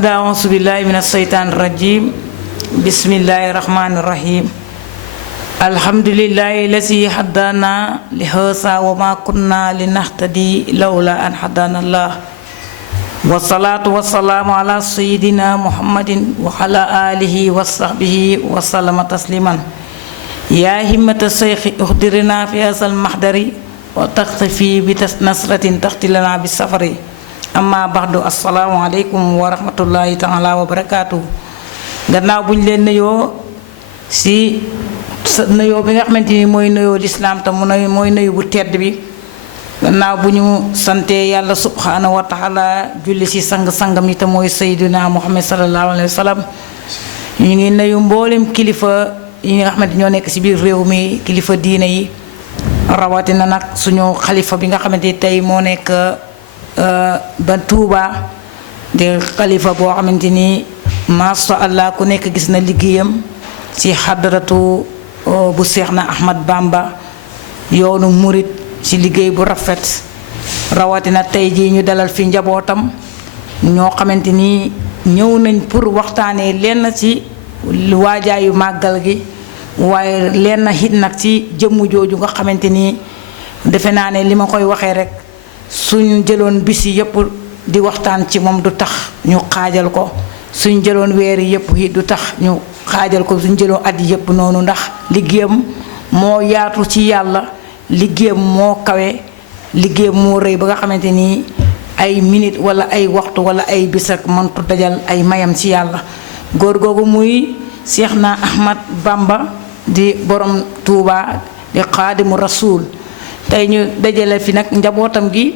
بعد أعوذ بالله من الشيطان الرجيم بسم الله الرحمن الرحيم الحمد لله الذي هدانا لهذا وما كنا لنهتدي لولا أن هدانا الله والصلاة والسلام على سيدنا محمد وعلى آله وصحبه وسلم تسليما يا همة الشيخ اهدرنا في هذا المحضر وتختفي بنصرة تختي لنا بالسفر أما بعد السلام عليكم ورحمة الله تعالى وبركاته gannaaw bu ñu leen nuyoo si nuyoo bi nga xamante ni mooy nuyoo lislaam te mooy nuyu bu tedd bi gannaaw bu ñu santee yàlla subhaanahu wa taala julli si sang-sangam yi te mooy sayyidina Muhammad sallallahu alayhi wa sallam ñu ngi nuyu mboolem kilifa yi nga xamante ñoo nekk si biir réew mi kilifa diine yi rawatina nag suñu xalifa bi nga xamante ni tey moo nekk ba Tuuba di xalifa boo xamante ni masha Allah ku nekk gis na liggéeyam ci xadaratu bu Seex na Ahmad Bamba yoonu murit ci liggéey bu rafet rawatina tey jii ñu dalal fi njabootam ñoo xamante ni ñëw nañ pour waxtaanee lenn ci waajaayu màggal gi waaye lenn hit nag ci jëmm jooju nga xamante ni defe naa ne li ma koy waxee rek suñ jëloon bis yi yëpp di waxtaan ci moom du tax ñu xaajal ko suñ jëloon weer yi yëpp yi du tax ñu xaajal ko suñ jëloon at yi yëpp noonu ndax liggéeyam moo yaatu ci yàlla liggéeyam moo kawe liggéeyam moo rëy ba nga xamante ni ay minute wala ay waxtu wala ay bis ak mëntu dajal ay mayam ci yàlla góor googu muy Seex na Ahmad Bamba di borom Tuuba di xaadimu rasuul tey ñu dajale fi nag njabootam gi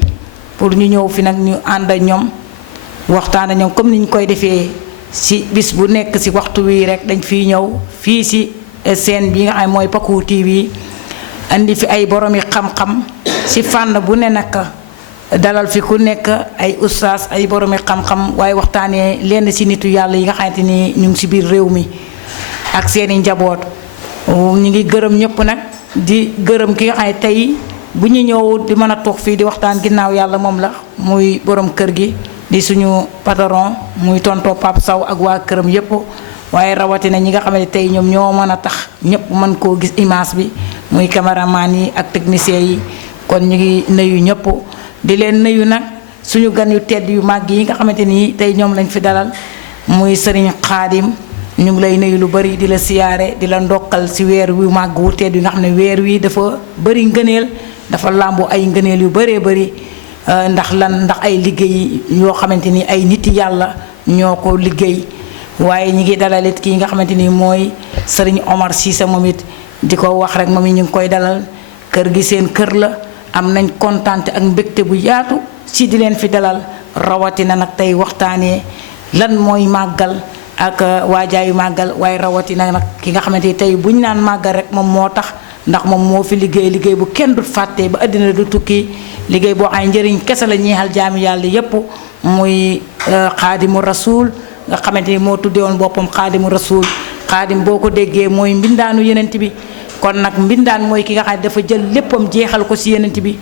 pour ñu ñëw fi nag ñu ànd ak ñoom waxtaan ak ñoom comme ni ñu koy defee ci bis bu nekk ci waxtu wii rek dañ fiy ñëw fii ci scène bi nga xam mooy Paco TV andi fi ay boromi xam-xam ci fànn bu ne nag dalal fi ku nekk ay ustaas ay boromi xam-xam waaye waxtaanee lenn ci nitu yàlla yi nga xamante ni ñu ngi ci biir réew mi ak seeni njaboot ñu ngi gërëm ñëpp nag di gërëm ki nga xam ne tey bu ñu ñëw di mën a toog fii di waxtaan ginnaaw yàlla moom la muy borom kër gi di suñu patron muy tonto Pape Sow ak waa këram yépp waaye rawatina ñi nga xam ne tey ñoom ñoo mën a tax ñëpp mën koo gis image bi muy caméraman yi ak technicien yi kon ñu ngi nuyu ñëpp di leen nuyu nag suñu gan yu tedd yu màgg yi nga xamante ni tey ñoom lañ fi dalal muy Sëriñ Xaadim ñu ngi lay nuyu lu bari di la siyaare di la ndokkal ci weer wi màgg wu tedd yi nga xam ne weer wi dafa bari ngëneel dafa làmbu ay ngëneel yu bëree bëri ndax ndax ay liggéey yoo xamante ni ay nit yàlla ñoo ko liggéey waaye ñi ngi dalal it kii nga xamante ni mooy Sëriñ Omar Cissé moom it di ko wax rek moom it ñu ngi koy dalal kër gi seen kër la am nañ kontaante ak mbégte bu yaatu ci di leen fi dalal rawatina nag tey waxtaanee lan mooy màggal ak waajaayu màggal waaye rawatina nag ki nga xamante ni tey buñ naan màggal rek moom moo tax ndax moom moo fi liggéey bu kenn du fàtte ba àddina du tukki liggéey boo xam ne njëriñ kese la ñeexal jaami yàlla yépp muy xaadimu rasuul nga xamante ni moo tuddee woon boppam xaadimu rasuul xaadim boo ko déggee mooy mbindaanu yenent bi kon nag mbindaan mooy ki nga xam ne dafa jël léppam jeexal ko ci yenent bi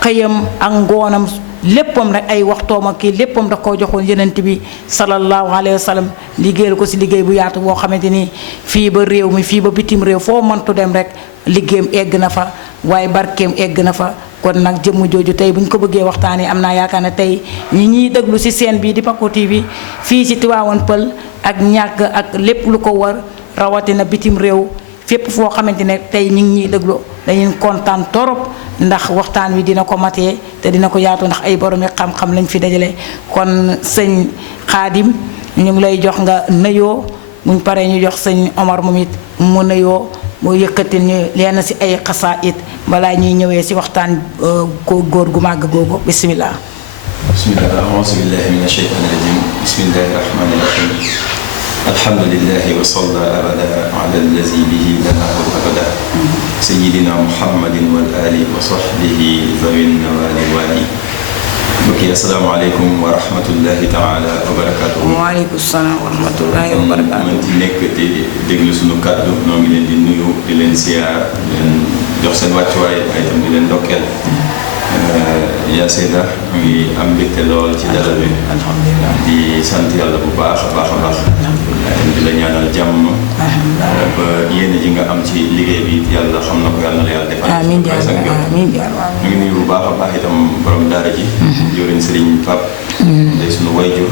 xëyam ak ngoonam léppam rek ay waxtoom ak kii léppam da koo joxoon yenent bi sallallahu alayhi wa sallam liggéeyal ko ci liggéey bu yaatu boo xamante ni fii ba réew mi fii ba bitim réew foo mëntu dem rek liggéeyam egg na fa waaye barkeem egg na fa kon nag jëmm jooju tey bu ñu ko bëggee waxtaanee am naa yaakaar ne tey ñi ñuy déglu ci scène bii di Paco TV fii ci Tivaouane Peulh ak ñàkk ak lépp lu ko war rawatina bitim réew fépp foo xamante ne tey ñu ngi ñuy déglu dañuy kontaan torop ndax waxtaan wi dina ko matee te dina ko yaatu ndax ay boromi xam-xam lañ fi dajale kon sëñ Xaadim ñu ngi lay jox nga nëyoo buñ paree ñu jox sëñ Omar moom it mu nëyoo moo yëkkatil ñu lenn ci ay xasaayid balaa ñuy ñëwee ci waxtaan ko góor gu màgg googu bismillah auzu billahi mina shaytaani rajim bismillahi rahmaani rahim alhamdulillahi wa salla abada ala allazi bihi lana abada sayyidina muhammadin wal ali wa sahbihi zawin nawali wali mbokk yi asalaamaaleykum wa rahmatullahi taala wa barakatuhu. waaleykum salaam wa rahmatullahi wa barakatuhu. man ci nekk di déglu suñu kàddu noo ngi leen di nuyu di leen siyaar di leen jox seen wàccuwaay waaye itam di leen ndokkeel yaa Seyda mu ngi am mbégte lool ci dalal bi. alhamdulilah di sant yàlla bu baax a baax a baax. di la ñaanal jàmm. ba yéene ji nga am ci liggéey bi yàlla xam na ko yàlla na la yàlla defal. amiin amiin ñu ngi nuyu bu baax a baax itam borom daara ji. jëwriñ Serigne Pape. day sunu wayjur.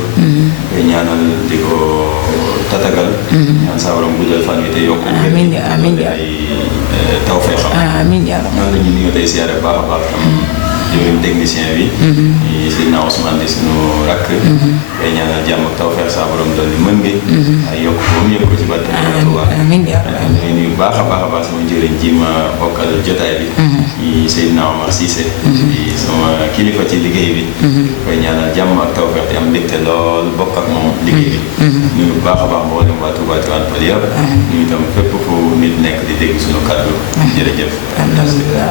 koy ñaanal di ko tatagal. ñaan saa borom guddal fan yi te yokk. amiin amiin ay tawfeex xam. amiin yaa rabbi. noonu la ñuy nuyoo tey siyaare bu baax a baax tam. jëwriñ technicien bi. di Seydina Ousmane di sunu rakk. koy ñaanal jàmm ak tawfeex saa borom doon di mën ngi. ay yokk ko mu yëg ko ci barke amiin yaa rabbi. ñu nuyu bu baax a baax sama jëriñ ji ma bokkal jotaay bi. di Seydina Omar Cissé. di sama kilifa ci liggéey bi. koy ñaanal jàmm ak tawfeex te am mbégte lool bokk ak moom liggéey bi. nuyu bu baax a baax mboolem waa Touba Tivaouane Peulh yëpp. ñu itam fépp fu nit nekk di dégg suñu kàddu. jërëjëf. alhamdulilah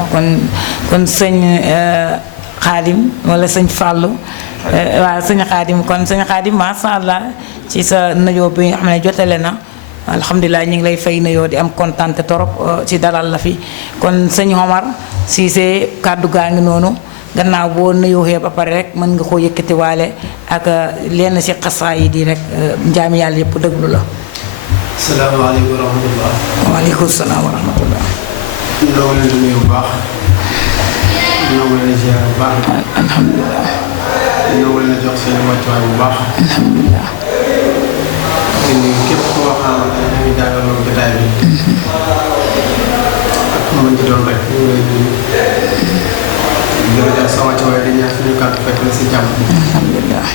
kon sëñ Xaadim wala sëñ Fallou. waaw sëñ Xaadim kon sëñ Xaadim macha allah ci sa nuyoo bi nga xam ne jotale na. alhamdulilah ñu ngi lay fay nuyoo di am kontaan te torop ci dalal la fi kon sëñ Omar Cissé kàddu gaa ngi noonu gannaaw boo nuyoo ba pare rek mën nga koo yëkkatiwaale ak lenn ci xasaa yi di rek njaami yàlla yëpp déglu la. salaamaaleykum wa rahmatulah. waaleykum salaam wa rahmatulah. ñoo ngi leen di nuyu bu baax. ñoo ngi leen di ziar bu baax. alhamdulilah. ñoo ngi leen di jox seen wàccuwaay bu baax. alhamdulilah. di nuyu képp koo xamante ne ñu ngi jàngaloo jotaay bi. ak ku mën ci doon rek ñu ngi lay nuyu. di la jox sa wàccuwaay di ñaan suñu kàddu fekk na si jàmm. alhamdulilah.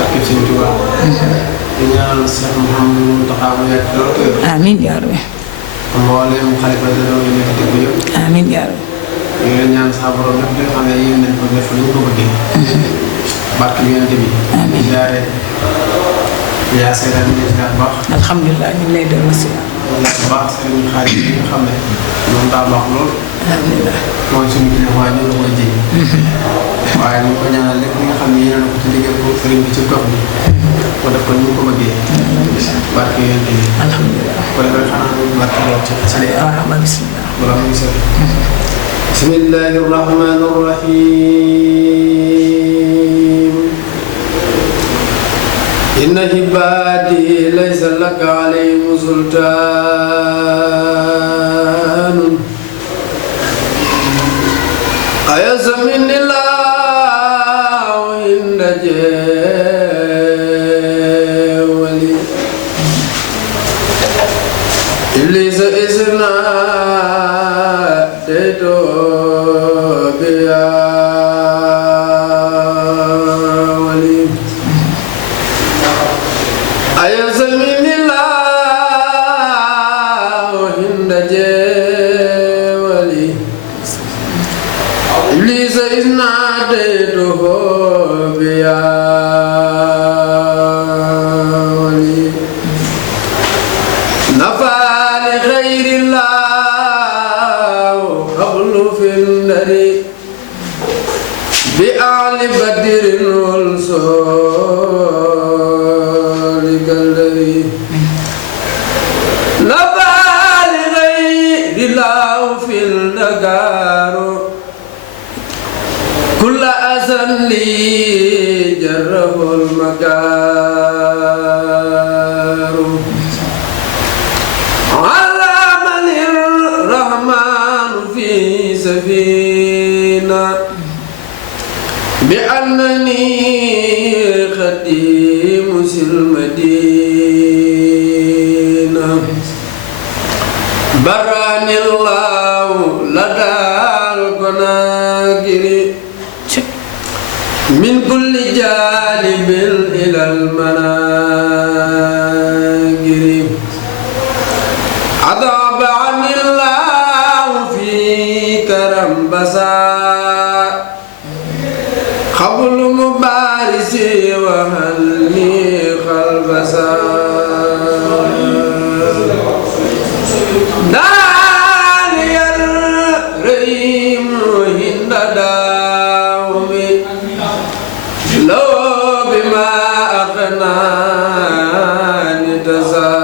ak képp suñu Tuubaa. di ñaanal Cheikh Mouhamadou Mountakha mu yàgg lool kër. amiin yaa rabbi. mboolem xalifa yi doon nekk dëgg yëpp. amiin yaa rabbi. ñu ngi leen ñaan saa borom lépp li nga xam ne yéen nañ ko def ni ñu ko bëggee. barke bi yonent bi. amiin jaare yaa seetaan ñu ngi bu baax. alhamdulilah ñu ngi lay dellu si waat. bu baax sëriñ xaalis bi nga xam ne moom daa baax lool. alhamdulilah. mooy suñu kilifa waaye ñu la koy ji. waaye ñu ngi ko ñaanal lépp li nga xam ne yéen a ko ci liggéey ko sëriñ bi ci gox bi. ko def ko ni ñu ko bëggee. barke yonent bi. alhamdulilah. ko defee xanaa ñu barke lool ci xasale yi. waaw ba bisimilah. wala muy sëriñ. bismillahi rahmani rahim. inna ibadi laysa laka alayhim sultaan ayasa minillahu inda jewali iblisa isna dedo biya wali ayasa minillahu inda jewali iblisa isna dedo biya wali nafali ghayrillah qablu fil nari bi ali badrin wal soli galdari nafali ghayrillah fil nagaru kulla asan li jarrahul makaru علمني الرحمن في سفينة بأنني خديم المدينة براني الله لدى القناقر من كل جانب إلى المناقر أضاب عن الله في كرم بسا قبل مبارسي وهلني خلبسا داني الرحيم هند داومي لو بما أغناني تساومي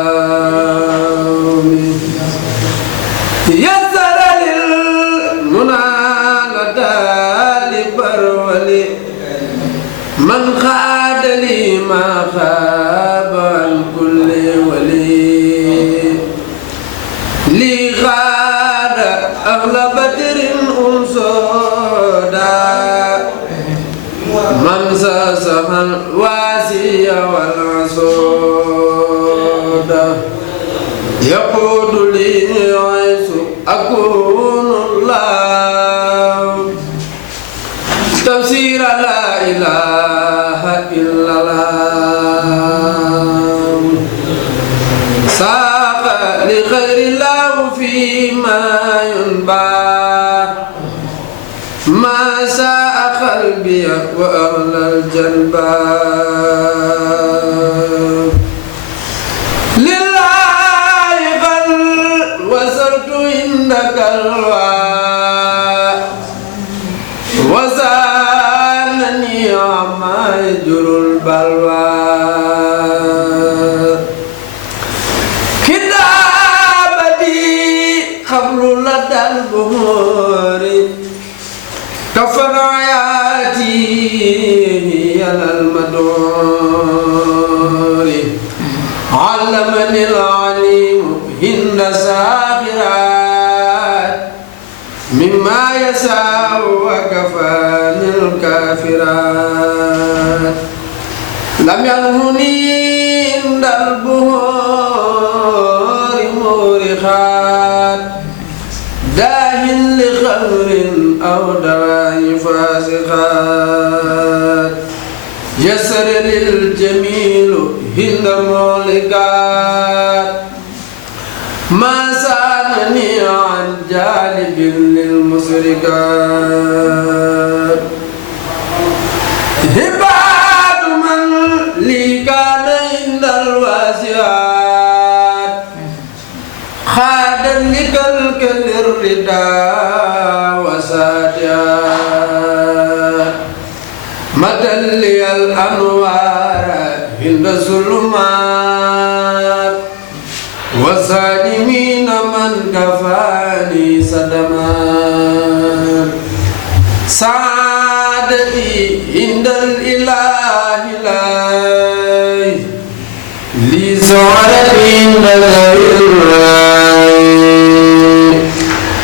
يسر للمنى لدالب عاد لي ما خاب عن كل ولي لي غاد أهل بدر أنصدا من ساسم الواسي والعصود يقود لي عيسو أكون الله تفسير لا إله إلا الله ساق لغير الله فيما ينبع ما ساء قلبي وأهل الجنبة لله بل وصلت عندك الواء وزانني عما يجر البلوى كتابتي قبل لدى البهور كفر آياتي هي المدور علمني العليم هند ساخرات مما يساء وكفاني الكافرات لم ينهني عند البهور مورخات داه لخمر أو دواء فاسقات يسر للجميل هند مولقات ما سألني عن جانب للمسرقات هبات من لي كان عند الواسعات خادا لكلكل الرداء وساتيات مدى لي الأنوار عند الظلمات وصادمين من كفاني صدمات سعادتي عند الإله إلهي لي سعادتي عند الإله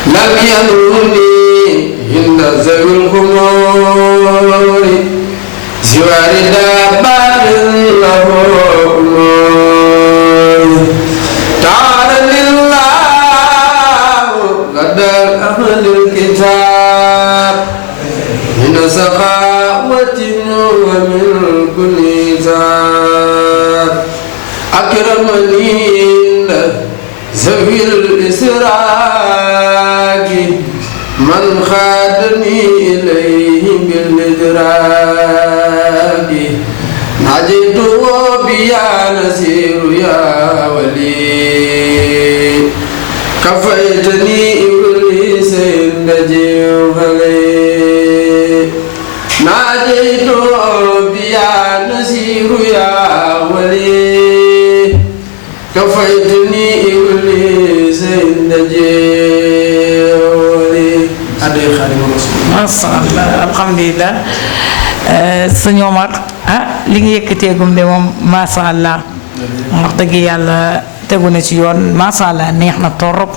لم ينوني عند ذوي الخمور سوى ردابات له تعالى لله لدى أهل الكتاب من سخاوة ومن كل ذات أكرمني ذوي الإسراك من خادني إليه بالإدراك نجيته بيا نسير يا ولي كفيتني إبليس نجيو علي نجيته بيا نسير يا ولي كفيتني إبليس نجيو علي أدي خادم الرسول ما شاء الله الحمد لله sëñ Omar li nga yëkkateegum de moom macha allah wax dëgg yàlla tegu na ci yoon macha allah neex na torop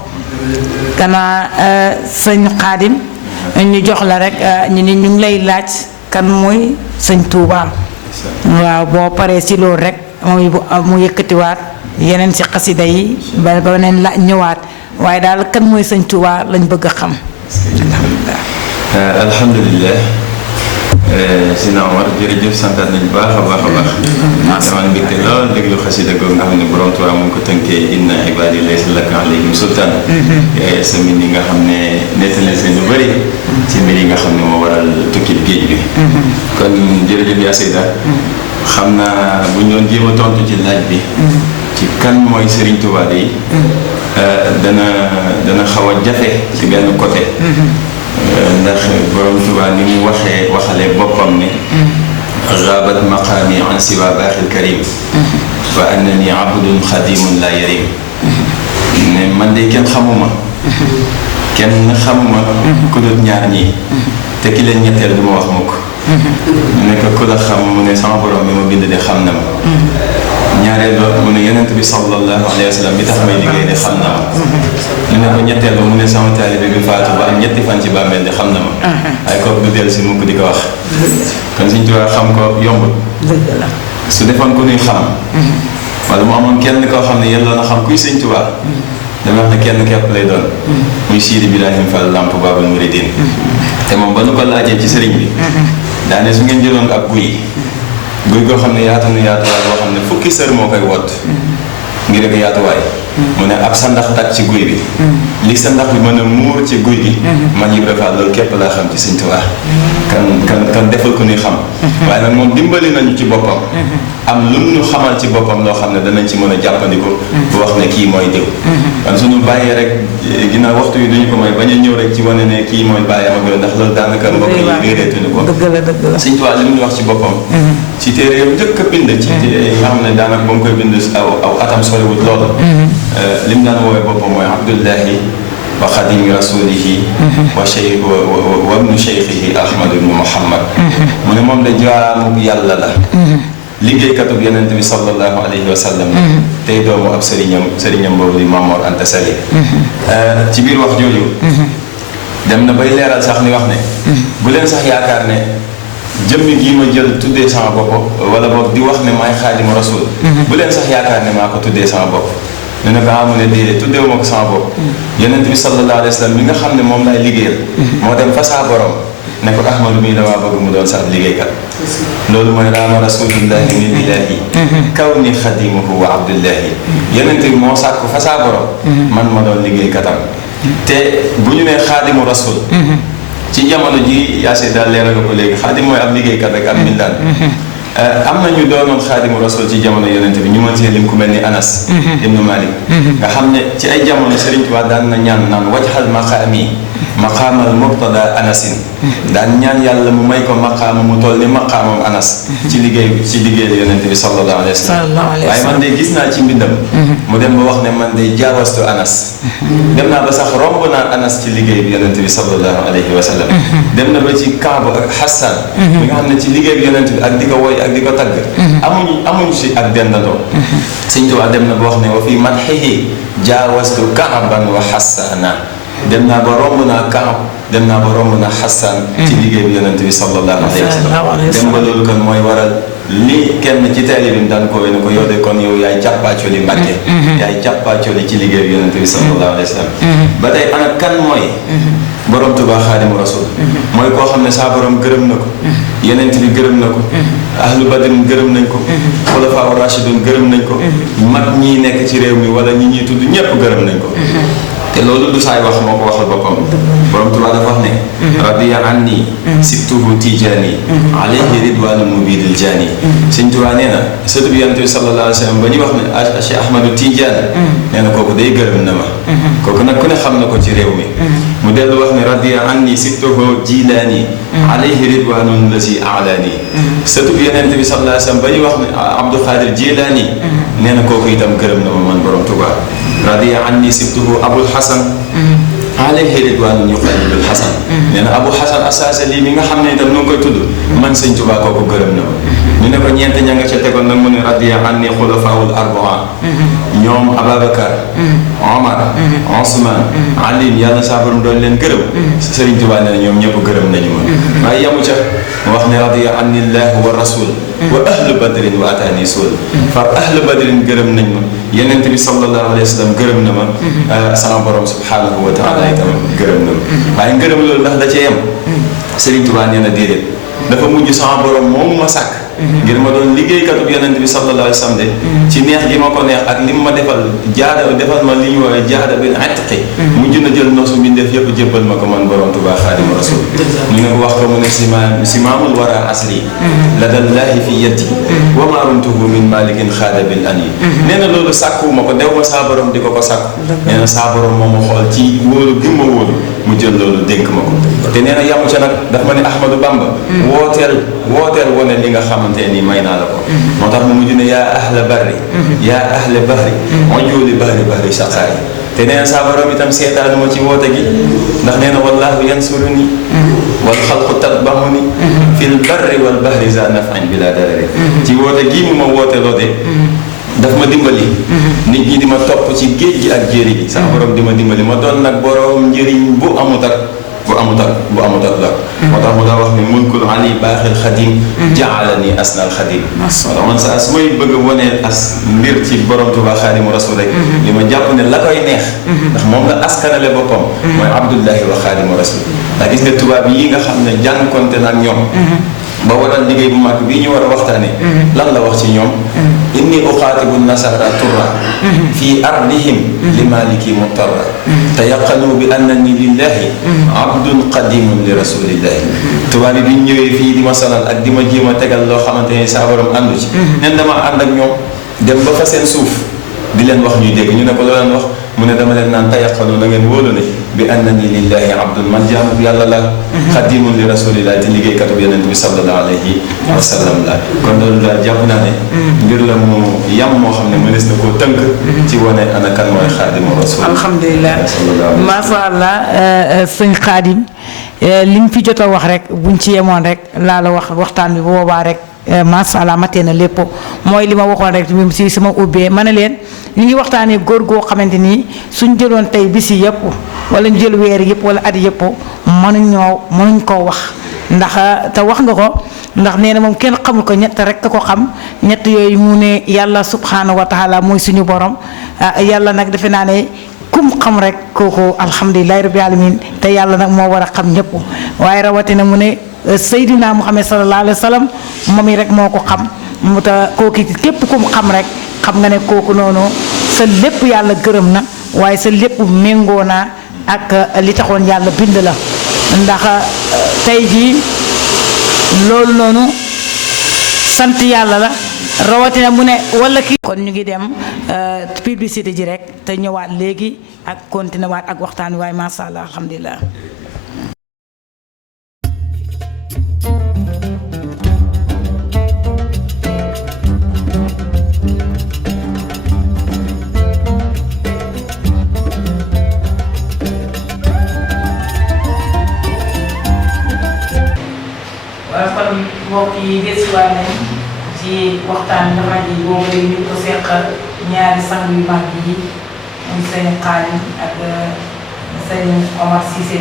kanaa sëñ Xaadim ñu jox la rek ñu ni ñu ngi lay laaj kan mooy sëñ Touba waaw boo paree ci loolu rek mu yëkkatiwaat yeneen ci xasida yi ba beneen la ñëwaat waaye daal kan mooy sëñ Touba lañ bëgg a xam. alhamdulilah. Sina Omar jërëjëf santaat nañu baax a baax a baax. dama mbégte lool déglu xasida googu nga xam ne borom Tuubaa mu ngi ko tënkee inna ibaadi laysa laka alayhim sultaan. sa mbir yi nga xam ne nettali seen lu bëri. ci mbir yi nga xam ne moo waral tukkib géej bi. kon jërëjëf yaa Seyda. xam naa bu ñu doon jéem a tontu ci laaj bi. ci kan mooy Serigne Touba yi. dana xaw a jafe ci benn côté. ndax borom Tuubaa ni mu waxalee boppam ne gaabat maqaami an siwa baaxil karim fa annani abdun xadimun la yarim ne man de kenn xamuma ku dul ñaar ñii te ki leen ñetteel du ma wax mukk mu ne ko ku la xam mu ne sama borom mi ma bind de xam na ma ñaareel ba mu ne yonent bi sallallahu alayhi wa sallam bi tax may liggéey de xam na ma mu ne ko ñetteel ba mu ne sama taalibe bi faatu ba am ñetti fan ci bàmmeel de xam na ma ay kooku du dellu si mukk di ko wax kon Sëñ Tuubaa xam ko yombut su defoon ku ñuy xam wala mu amoon kenn koo xam ne yelloo na xam kuy Sëñ Tuubaa dama wax ne kenn képp lay doon muy Sidi Ibrahima Fall Lamp Baabul Muridiin te moom ba nu ko laajee ci sëriñ bi daane su ngeen jëloon ab guy goo xam ne yaatu na yaatuwaay boo xam ne fukki sër moo koy wott ngir rek yaatuwaay mu ne ab sa ndax tag ci guy bi li sa ndax bi mën a muur ci guy gi man Ibra Fall loolu képp laa xam ci Sëñ Tuubaa kan defal ko ni xam waaye nag moom dimbali nañu ci boppam am lu ñu xamal ci boppam loo xam ne danañ ci mën a jàppandiku bu wax ne kii mooy diw kon suñu bàyyee rek ginnaaw waxtu yi duñu ko may bañ a ñëw rek ci wane ne kii mooy bàyyam ak ndax loolu daanaka mbokk yi réeréetuñu ko Sëñ Tuubaa li mu wax ci boppam ci téere yow njëkk a bind ci nga xam ne daanaka ba mu koy bind aw atam soriwut loolu li mu daan woowee boppam mooy Abdullahi wa xadimi rasulihi wa cheikh wa ibnu cheikhihi Ahmad ibnu Muhammad mu ne moom de jaamu yàlla la liggéeykatub yonent bi sallallahu alayhi wa sallam tey doomu ab sëriñam boobu di Mamor Anta Sali ci biir wax jooju dem na bay leeral sax ni wax ne bu leen sax yaakaar ne jëmmi gii ma jël tuddee sama bopp wala boog di wax ne maay xaadimu rasul bu leen sax yaakaar ne maa ko tuddee sama bopp ne ne ko amu ne déedéet tuddeewu ma ko sama bopp yonent bi sallallahu alayhi wa sallam mi nga xam ne moom lay liggéeyal moo dem fa saa borom ne ko Ahmadu mii damaa bëgg mu doon sax liggéeykat loolu mooy raama rasulillahi min ilahi kaw ni xadimuhu wa abdullahi yonent bi moo sàkk fa saa borom man ma doon liggéeykatam te bu ñu nee xaadimu rasul ci jamono ji yaase daal leeral nga ko léegi xaadim mooy ab liggéeykat rek ab mbindaan am na ñu doonoon xaadimu rasul ci jamono yonente bi ñu mën see lim ku mel ni Anas ibnu Malik nga xam ne ci ay jamono Sëriñ Tuubaa daan na ñaan naan wajhal maqaami maqaamal mubtada anasin daan ñaan yàlla mu may ko maqaama mu toll ni maqaamam Anas ci liggéey yonente bi sallallahu alayhi wa sallam waaye man de gis naa ci mbindam mu dem ba wax ne man de jaawastu Anas dem naa ba sax romb naa Anas ci liggéey bi yonente bi sallallahu alayhi wa sallam dem na ba ci Kaabu ak Hassan mi nga xam ne ci liggéey bi yonente bi ak di ko woy ak di ko tagg amuñu si ak dendandoo Sëñ Tuubaa dem na ba wax ne wa fi madhihi jaawastu Kaaban wa Hassana dem naa ba romb naa Kaab dem naa ba romb naa Hassan ci liggéey bi yonente bi sallallahu alayhi wa sallam dem ba loolu kon mooy waral li kenn ci taalibe bi daan ko wéne ko yow de kon yow yaay càppaacoli Mbàkke yaay càppaacoli ci liggéey bi yonente bi sallallahu alayhi wa sallam ba tey ana kan mooy borom Tuubaa xaadimu rasul mooy koo xam ne saa borom gërëm na ko yonent bi gërëm na ko ahlu badrin gërëm nañ ko xulafaa rashidun gërëm nañ ko mag ñi nekk ci réew mi wala ñi ñuy tudd ñépp gërëm nañ ko te loolu du saay wax moo ko waxal boppam borom Tuubaa dafa wax ne radiya anni sibtuhu tijaani alayhi ridwanul mubidil jaani Sëñ Tuubaa nee na sëtu bi yonent bi sallallahu alayhi wa sallam ba ñuy wax ne Cheikh Ahmadou Tidiane nee na kooku day gërëm na ma kooku nag ku ne xam na ko ci réew mi mu dellu wax ne radiya anni sibtuhu jilaani alayhi ridwanul lazi alaani sëtu bi yonent bi sallallahu alayhi wa sallam ba ñuy wax ne Abdou Khadir Jilaani nee na kooku itam gërëm na ma man borom Tuubaa radiya anni sibtuhu Abul Hasan alayhi ridwaanun yuqallidul Hasan nee na Abu Hasan Asaasili mi nga xam ne itam nu ngi koy tudd man Sëñ Tuubaa kooku gërëm na ma ñu ne ko ñeent ña nga ca tegoon nag mu ne radiya anni xulafaawul arbaa ñoom Ababacar Omar Ousmane Ali yàlla saa borom doon leen gërëm Sëriñ Tuubaa nee na ñoom ñëpp gërëm nañu ma waaye yamu ca mu wax ne radiya anni llaahu wa rasul wa ahlu badrin wa ataani suul far ahlu badrin gërëm nañ ma yonent bi sallallahu alayhi wa sallam gërëm na ma sama borom subhanahu wa taala itam gërëm na ma waaye ngërëm loolu ndax da cee yem Sëriñ Tuubaa nee na déedéet dafa mujj sama borom moomu ma sàkk ngir ma doon liggéeykatub yonent bi sallallahu alayhi wa sallam de ci neex gi ma ko neex ak li ma defal defal ma li ñu woowee jaada bil atqi mujj na jël noosu mbindeef yëpp jébbal ma ko man borom Tuubaa xaadimu rasul ñu ne ko wax ko mu ne simaamul wara asri ladallahi fi yaddi wa ma rumtuhu min malikin xaada bil an yi nee na loolu sàkkuwuma ko dew ma saa borom di ko sàkku nee na saa borom moo ma xool ci wóolu gi ma wóolu mu jël loolu dénk ma ko te nee na yamu ca nag daf ma ne Ahmadou Bamba wooteel wane li nga xamante ni may naa la ko moo tax mu mujj ne yaa ahla barri yaa ahla bahri ojooli bahri saqaay te nee na saa borom itam seetaanu ma ci woote gi ndax nee na wallaahu yansuruni wal xalqu tatbahuni fil barri wal bahri za naf'in bila darari ci woote gii mu ma woote loo de daf ma dimbali nit ñi di ma topp ci géej gi ak jéeri gi sama borom di ma dimbali ma doon nag borom njëriñ bu amut ak la moo tax mu daa wax ni mulkul ali baaxil xadim jaalani asnal xadim moo tax man saa su may bëgg a wonee as mbir ci borom Tuubaa xaadimu rasul rek li ma jàpp ne la koy neex ndax moom la askanale boppam mooy abdullahi wa xaadimu rasul ndax gis nga tubaab yi nga xam ne jànkonte na ak ñoom ba waral liggéey bu mag bii ñu war a waxtaane lan la wax ci ñoom inni uxaatibu nasara turra fi ardihim li maliki mutarra tayaqanu bi annani lillahi abdun qadimun li rasulillahi tubaab yi biñ ñëwee fii di ma sonal ak di ma jéem a tegal loo xamante ni saa borom àndu ci nen dama ànd ak ñoom dem ba fa seen suuf di leen wax ñuy dégg ñu ne ko loo leen wax mu ne dama leen naan tayaqanu na ngeen wóolu ne bi annani lillahi abdun man jaamu bi yàlla la xadimun li rasulillahi te liggéeykatu yonent bi sallallahu alayhi wa sallam la kon loolu daal jàpp naa ne mbir la mu yam moo xam ne mënees na koo tënk ci wane ana kan mooy xaadimu rasul alhamdulilah masha allah sëñ Xaadim li mu fi jot a wax rek buñ ci yemoon rek laa la wax waxtaan bi bu boobaa rek masha Allah matee na lépp mooy li ma waxoon rek si sama ubbee ma ne leen ñu ngi waxtaanee góor goo xamante ni suñ jëloon tey bis yi yëpp wala ñu jël weer yëpp wala at yëpp mënuñ koo wax ndax te wax nga ko ndax nee na moom kenn xamul ko ñett rek ko xam ñett yooyu mu ne yàlla subhanahu wa taala mooy suñu borom yàlla nag defe naa ne kum xam rek kooku alhamdulilahi rabbil alamin te yàlla nag moo war a xam ñëpp waaye rawatina mu ne Seydina Muhammad sallallahu alayhi wa sallam moom yi rek moo ko xam mu ta kooku képp kum xam rek xam nga ne kooku noonu sa lépp yàlla gërëm na waaye sa lépp méngoo naa ak li taxoon yàlla bind la ndax tey jii loolu noonu sant yàlla la rawatina mu ne wala kii kon ñu ngi dem publicité ji rek te ñëwaat léegi ak continuer waat ak waxtaan wi waaye masha Allah alhamdulilah kon mbokk yi desuwaat nañ ci waxtaan nga mag yi boobu léegi ñu ko seq ñaari sang yu mag yi muy sëñ Xaadim ak sëñ Omar Cissé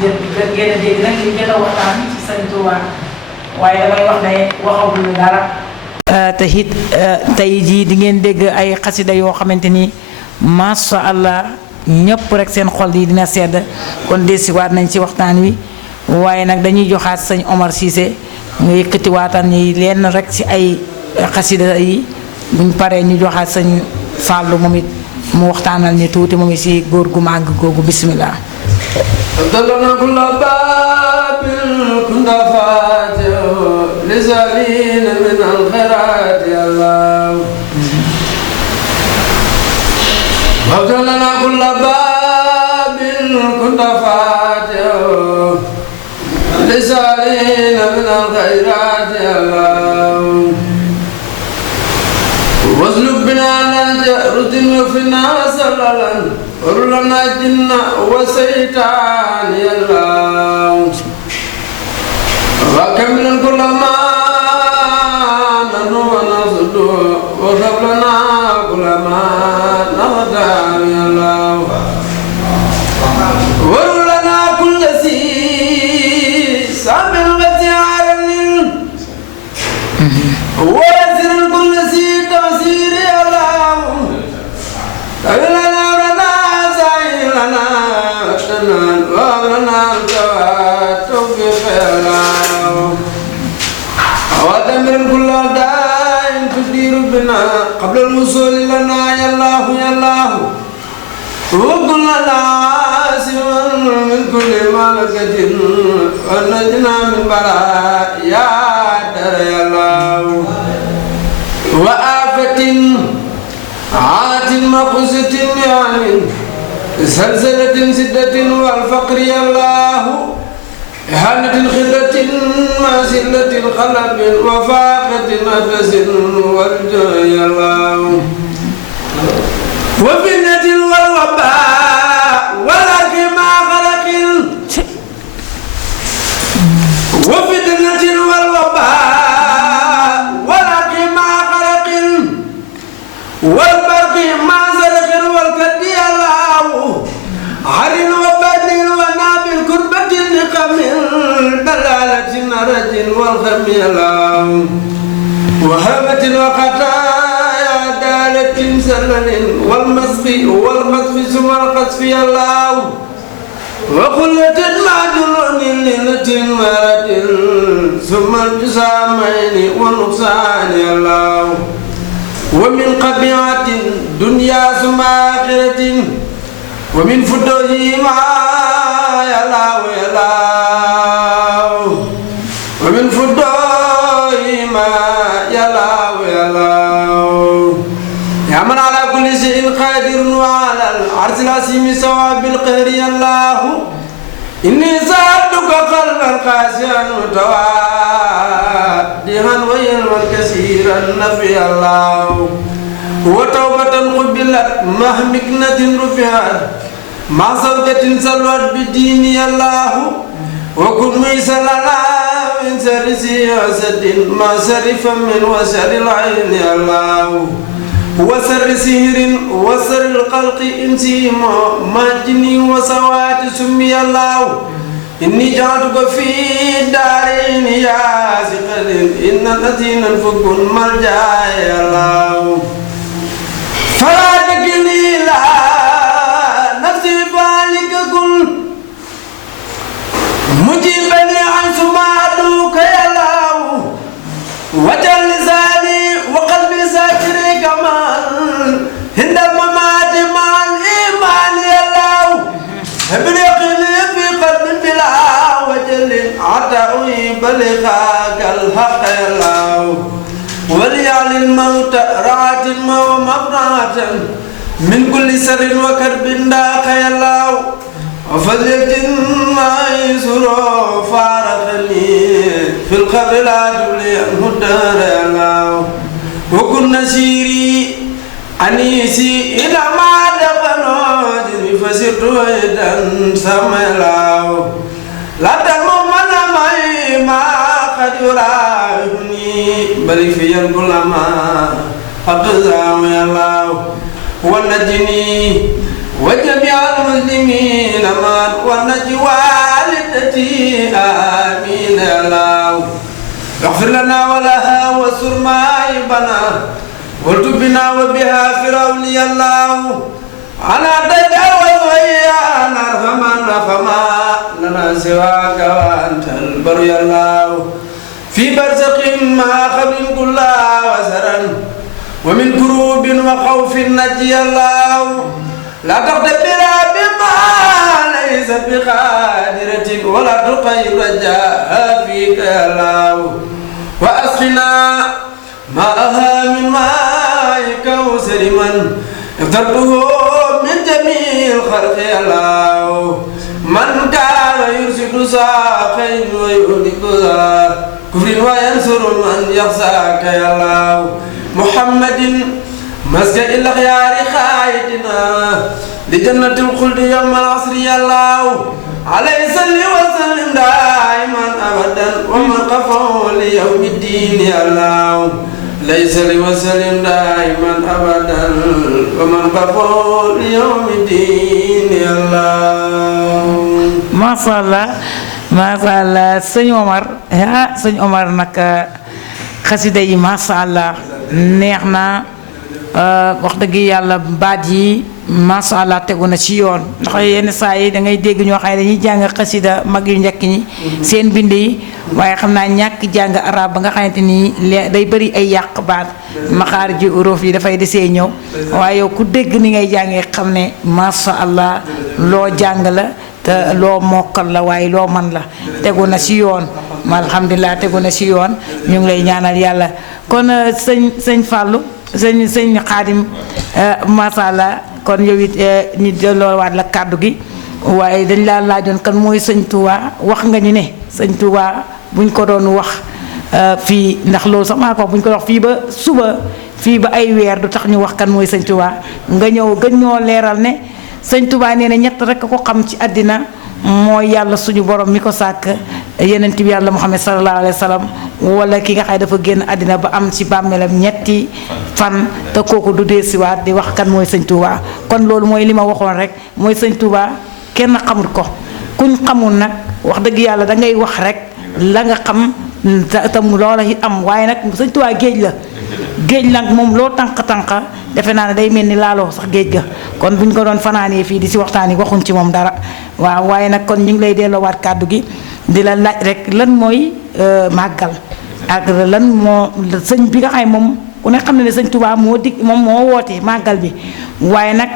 gën a dégg nag li gën a waxtaan ci sëñ Tuubaa waaye damay wax ne waxaguñu dara te it tey jii di ngeen dégg ay xasida yoo xamante ni masha Allah ñëpp rek seen xol yi dina sedd kon desuwaat nañ ci waxtaan wi waaye nag dañuy joxaat sëñ Omar Cissé nga yëkkati waataan ñi leen rek ci ay xasida yi buñ paree ñu joxaat sëñ Fallou moom it mu waxtaanal ñu tuuti moom it ci góor gu màgg googu bismillah لسالين من الخيرات يا الله واسلك بنا على رد وفينا سللا ورلنا الجن وسيطان يا الله وكمل كل ما ننو ونصد وهب لنا كل ما نغدر يا الله ورلنا كل سامل بتعال وزر كل سي تفسير يا الله لنا لنا زايلنا تنان وغرنا توفيق يا الله ودمر كل داء تدير بنا قبل الوصول لنا يا الله يا الله وكل لنا من كل ملكة ونجنا من بلاء يا در يا الله وآفة عات مقصة يعني زلزلة سدة والفقر يا الله إهانة خدة مازلة خلب وفاقة نفس والجوع يا الله وفتنة والوباء ولكن ما خلق والبرق مع زرق والكد الله عرن وبدل ونابل كربة نقم دلالة نرج والخم الله وهبة وقطايا دالة سلل والمسق ثم القذف الله وقلة مع جنون ليلة مرد ثم الجسامين والنقصان الله ومن قبيعة دنيا ثم آخرة ومن فتوهما يا الله يا الله ومن فتوهما يا الله يا الله يا من على كل شيء قادر وعلى العرش العظيم سواء بالقهر يا الله إني سألتك قلبا قاسيا متواضعا وعلما كثيرا نفي الله وتوبة قبلت مع مكنة رفعت مع زوجة سلوت بدين يا الله وكن ميسر لنا من سر سياسة ما سر فم وسر العين يا الله وسر سهر وسر القلق انسي ما جني وسوات سمي الله إني جعلتك في دارين يا ثقل إن الذين فكن ملجأ يا الله فلا تكلني إلى نفسي فالك كن مجيبني عن سمعتك يا الله وجل لساني وقلبي ساكري كمان عند الممات مع الإيمان يا الله ابرقني في قلب بلا وجل عطاوي بلغاك الحق يا الله وليعل الموت رعاة ومبرعة من كل سر وكرب داق يا الله وفليكن ما يسر فارقني في القبر لا تبلي الهدى يا الله وكن نسيري أنيسي إلى ما دفنوا فسرت ويدا سمع الله لا تنم من معي ما قد يراهني بل في كل ما أقزام يا الله ونجني وجميع المسلمين من ونجي والدتي آمين يا الله اغفر لنا ولها وسر معيبنا والتبنا وبها فرعون يا الله أنا تجاوز ويانا ارحمنا فما لنا سواك وأنت البر يا الله في برزق ما خبر كلا وسرا ومن كروب وخوف نجي الله لا تقتبر بما ليس بقادرة ولا تقير رجاء فيك يا الله وأسقنا ماءها من ماء كوثر من اخترته من جميع الخلق يا الله من كان يرشد ساقين ويهلك كفر وينصر من يخشاك يا الله محمد مسجد الأخيار خايدنا لجنة الخلد يوم العصر يا الله عليه صل وسلم دائما أبدا ومن قفه ليوم الدين يا الله ليس وسلم دائما أبدا ومن قفه ليوم الدين يا الله ما شاء الله sëñ Omar sëñ Omar nag xasida yi macha allah neex na wax dëgg yàlla baat yi macha allah tegu na ci yoon ndax yenn saa yi da ngay dégg ñoo xam ne dañuy jàng xasida mag yu njëkk ñi seen bind yi waaye xam naa ñàkk jàng arab ba nga xamante ni day bëri ay yàq baat maxaar ji uróof yi dafay desee ñëw waaye yow ku dégg ni ngay jàngee xam ne macha allah loo jàng la te loo mokkal la waaye loo man la tegu na ci yoon alhamdulilah tegu na ci yoon ñu ngi lay ñaanal yàlla kon sëñ Fallou sëñ Xaadim macha allah kon yow it ñu delloowaat la kàddu gi waaye dañ laa laajoon kan mooy sëñ Touba wax nga ñu ne sëñ Touba buñ ko doon wax fii ndax loolu sax maa ko wax buñ ko wax fii ba suba fii ba ay weer du tax ñu wax kan mooy sëñ Touba nga ñëw gën ñoo leeral ne sëñ Touba nee na ñett rek ko xam ci àddina mooy yàlla suñu borom mi ko sàkk yenent bi yàlla Muhammad sallallahu alayhi wa sallam wala ki nga xam ne dafa génn àddina ba am ci bàmmeelam ñetti fan te kooku du deesiwaat di wax kan mooy sëñ Touba kon loolu mooy li ma waxoon rek mooy sëñ Touba kenn xamul ko kuñ xamul nag wax dëgg yàlla da ngay wax rek la nga xam tam loola it am waaye nag sëñ Touba géej la géej nag moom loo tànq-tànq defe naa ne day mel ni laaloo sax géej ga kon bu ñu ko doon fanaanee fii di si waxtaan yi waxuñ ci moom dara waaw waaye nag kon ñu ngi lay delloowaat kàddu gi di la laaj rek lan mooy màggal ak lan moo sëñ bi nga xam ne moom ku ne xam ne ne sëñ Touba moo dig moom moo woote màggal bi waaye nag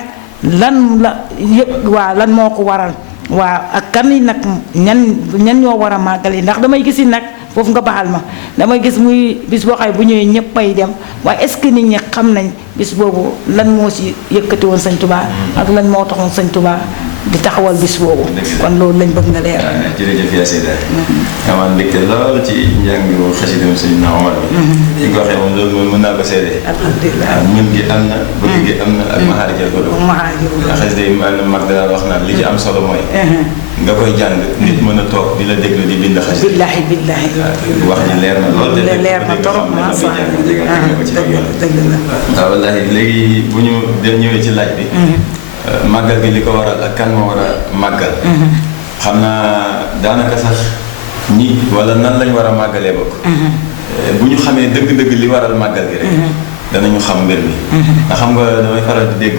lan la yëg waa lan moo ko waral waaw ak kan yi nag ñan ñoo war a màggal yi ndax damay gis nag foofu nga baxal ma damay gis muy bis boo xam bu ñëwee ñëpp ay dem waaye est-ce que nit ñi xam nañ bis boobu lan moo si yëkkati woon sëñ Touba ak lan moo taxoon sëñ Touba di taxawal bis boobu kon loolu lañ bëgg nga leer. jërëjëf yaa Seyda amaan mbégte lool ci njàngu xasidam sëñ na Omar bi li nga ko waxee moom loolu moom mën naa ko seede alhamdulilah mën gi am na bëgg gi am na ak maxaarija ko ndax xasida yi mag dana wax naan li ci am solo mooy nga koy jàng nit mën a toog di la déglu di bind xasida billaahi billaahi wax ji leer na lool te leer na trop macha allah dëgg la waaw wallaahi léegi bu ñu dem ñëwee ci laaj bi màggal gi li ko waral ak kan moo war a màggal xam naa daanaka sax ñi wala nan lañ war a màggalee bokk bu ñu xamee dëgg-dëgg li waral màggal gi rek danañu xam mbir mi ndax xam nga damay faral di dégg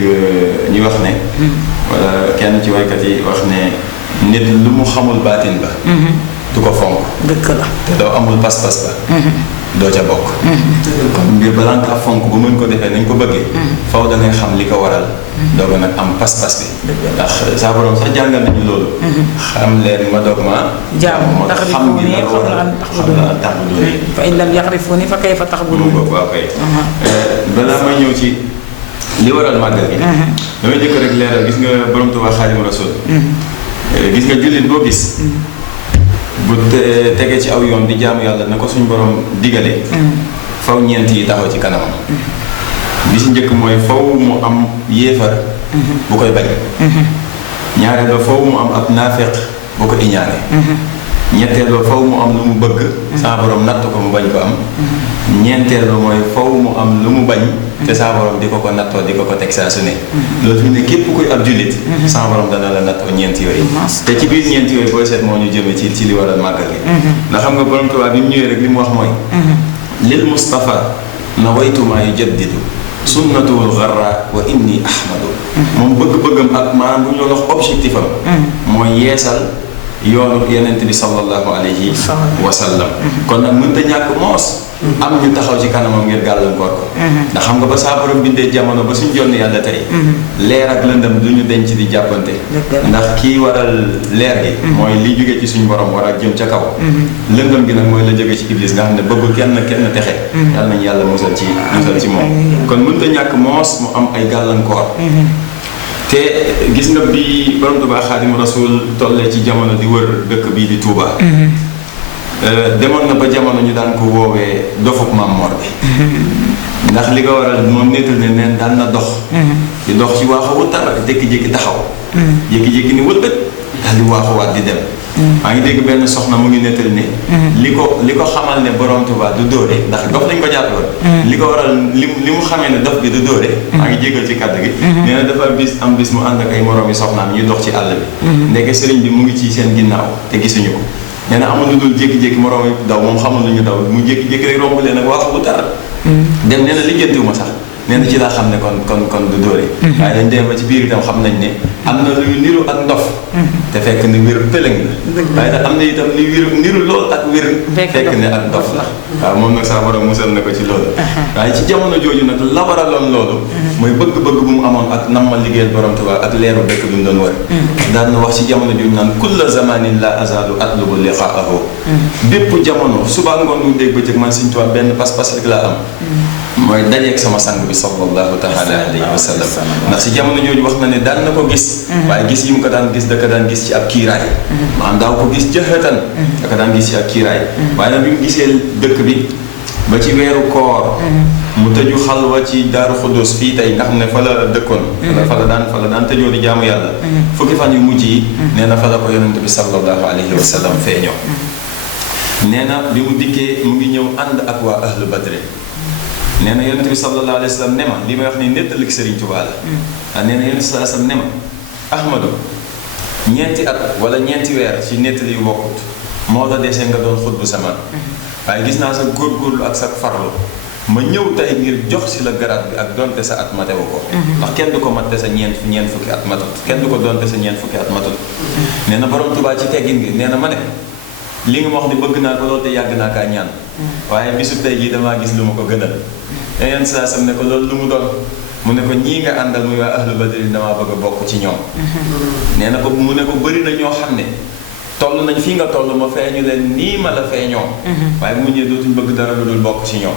ñuy wax ne wala kenn ci waykat yi wax ne nit lu mu xamul baatin ba du ko fonk dëgg la te doo amul pas-pas ba doo ca bokk kon mbir balaa nga fonk bu mën ko defee nañ ko bëggee faw da ngay xam li ko waral doog a nag am pas-pas bi ndax saa borom sax jàngal nañu loolu xam leen ma doog ma jaamu ndax xam gi la ko waral xam la tax bu doon fa in lam yaxrifuni fa kayfa taxbuduni waaw kay balaa may ñëw ci li waral màggal gi damay jëkk rek leeral gis nga borom Tuubaa Xaadimu Rasuul gis nga jullit boo gis bu tegee ci aw yoon di jaamu yàlla na ko suñ borom digale faw ñeent yi taxaw ci kanamam bi si njëkk mooy faw mu am yéefar bu koy bañ ñaareel ba faw mu am ab naafeq bu ko iñaane ñetteel ba faw mu am lu mu bëgg saa borom natt ko mu bañ ko am ñeenteel ba mooy faw mu am lu mu bañ te saa borom di ko ko nattoo di ko ko teg saa su ne loolu fi ne képp kuy ab jullit saa borom dana la nattoo ñeent yooyu te ci biir ñeent yooyu booy seet moo ñu jëme ci li waral màggal gi ndax xam nga borom Tuubaa bi mu ñëwee rek li mu wax mooy lil Mustafa nawaytumaa yujaddidu sunnatuwul garra wa inni ahmadu moom bëgg-bëggam ak maanaam bu ñu wax objectif am mooy yeesal yoonu yenent bi sallallahu alayhi wa sallam kon nag mënta ñàkk moos am ñu taxaw ci kanamam ngir gàllankoor ko ndax xam nga ba saa borom bindee jamono ba suñ jonn yàlla tey leer ak lëndëm du ñu denc di jàppante ndax kii waral leer gi mooy li jóge ci suñ borom war a jëm ca kaw lëndëm gi nag mooy la jóge ci iblis nga xam ne bëggul kenn texe yàlla nañu yàlla musal ci moom kon mënta ñàkk moos mu am ay gàllankoor te gis nga bi borom Tuubaa Xaadimu Rasuul tollee ci jamono di wër dëkk bii di Touba demoon na ba jamono ñu daan ko woowee dofuk Maam Mor bi ndax li ko waral moom nettal ne neen daan na dox di dox ci waaxu tar jékki-jékki taxaw jékki-jékki ni wëlbët daal di waaxuwaat di dem maa ngi dégg benn soxna mu ngi nettal ne li ko xamal ne borom Tuubaa du dóore ndax dof lañ ko jàppoon li ko waral li mu xamee ne dof bi du dóore maa ngi jégal ci kàddu gi nee na dafa am bis mu ànd ak ay moroom yi soxnaam ñuy dox ci àll bi ndeke sëriñ bi mu ngi ci seen ginnaaw te gisuñu ko nee na amul lu dul jékki-jékki moroom yi daw moom xamul lu ñu daw mu jékki-jékki rek romb leen ak waaxu bu tar dem nee na lijjantiwuma sax nee na ci laa xam ne kon du dóore waaye dañ dem ba ci biir itam xam nañ ne am na luy niru ak ndof te fekk ne wér pëlëng la waaye nag am na itam li niru lool ak wér fekk ne ak ndof la waaw moom nag saa borom musal na ko ci loolu waaye ci jamono jooju nag la waraloon loolu mooy bëgg-bëgg bu mu amoon ak nam ma liggéeyal borom Tuubaa ak leeru dëkk bi mu doon wër daan na wax ci jamono jooju naan kulla zamanin la azalu atlubu liqaahu bépp jamono suba ngoon bu dégg bëccëg man Sëñ Tuubaa benn pas-pas rek laa am mooy dajeeg sama sang bi sallallahu taala alayhi wa sallam ndax si jamono jooju wax na ne daan na ko gis waaye gis yi mu ko daan gis da ko daan gis ci ab kiiraay maanaam daaw ko gis jëxatan da ko daan gis ci ab kiiraay waaye nag bi mu gisee dëkk bi ba ci weeru koor mu tëju xalwa ci Daaru Xudus fii tey nga xam ne fa la dëkkoon fa la daan tëjoo di jaamu yàlla fukki fan yu mujj yi nee na fa la ko yonent bi sallallahu alayhi wa sallam feeñoo nee na bi mu dikkee mu ngi ñëw ànd ak waa ahlu badri nee na yonent bi sallallahu alayhi wa sallam ne ma li may wax ni nettali Sëriñ Tuubaa la nee na yonent bi sallallahu alayhi wa sallam ne ma Ahmadu ñeenti at wala ñeenti weer ci nettali yu bokkut moo la desee nga doon xutbu samaan waaye gis naa sa góorgóorlu ak sa farlu ma ñëw tey ngir jox si la garaat bi ak donte sa at matewu ko ndax kenn du ko matte sa ñeent fukki at matut kenn du ko donte sa ñeent fukki at matut nee na borom Tuubaa ci teggin gi nee na ma ne li nga ma wax ni bëgg naa ko loolu te yàgg naa kaa ñaan waaye bisu tey jii damaa gis lu ma ko gënal yeneen saa sam ne ko loolu lu mu doon mu ne ko ñii nga àndal muy waa ahlu badri damaa bëgg a bokk ci ñoom nee na ko mu ne ko bëri na ñoo xam ne toll nañ fii nga toll ma feeñu leen nii ma la feeñoo waaye mu ñëwee dootuñ bëgg dara lu dul bokk ci ñoom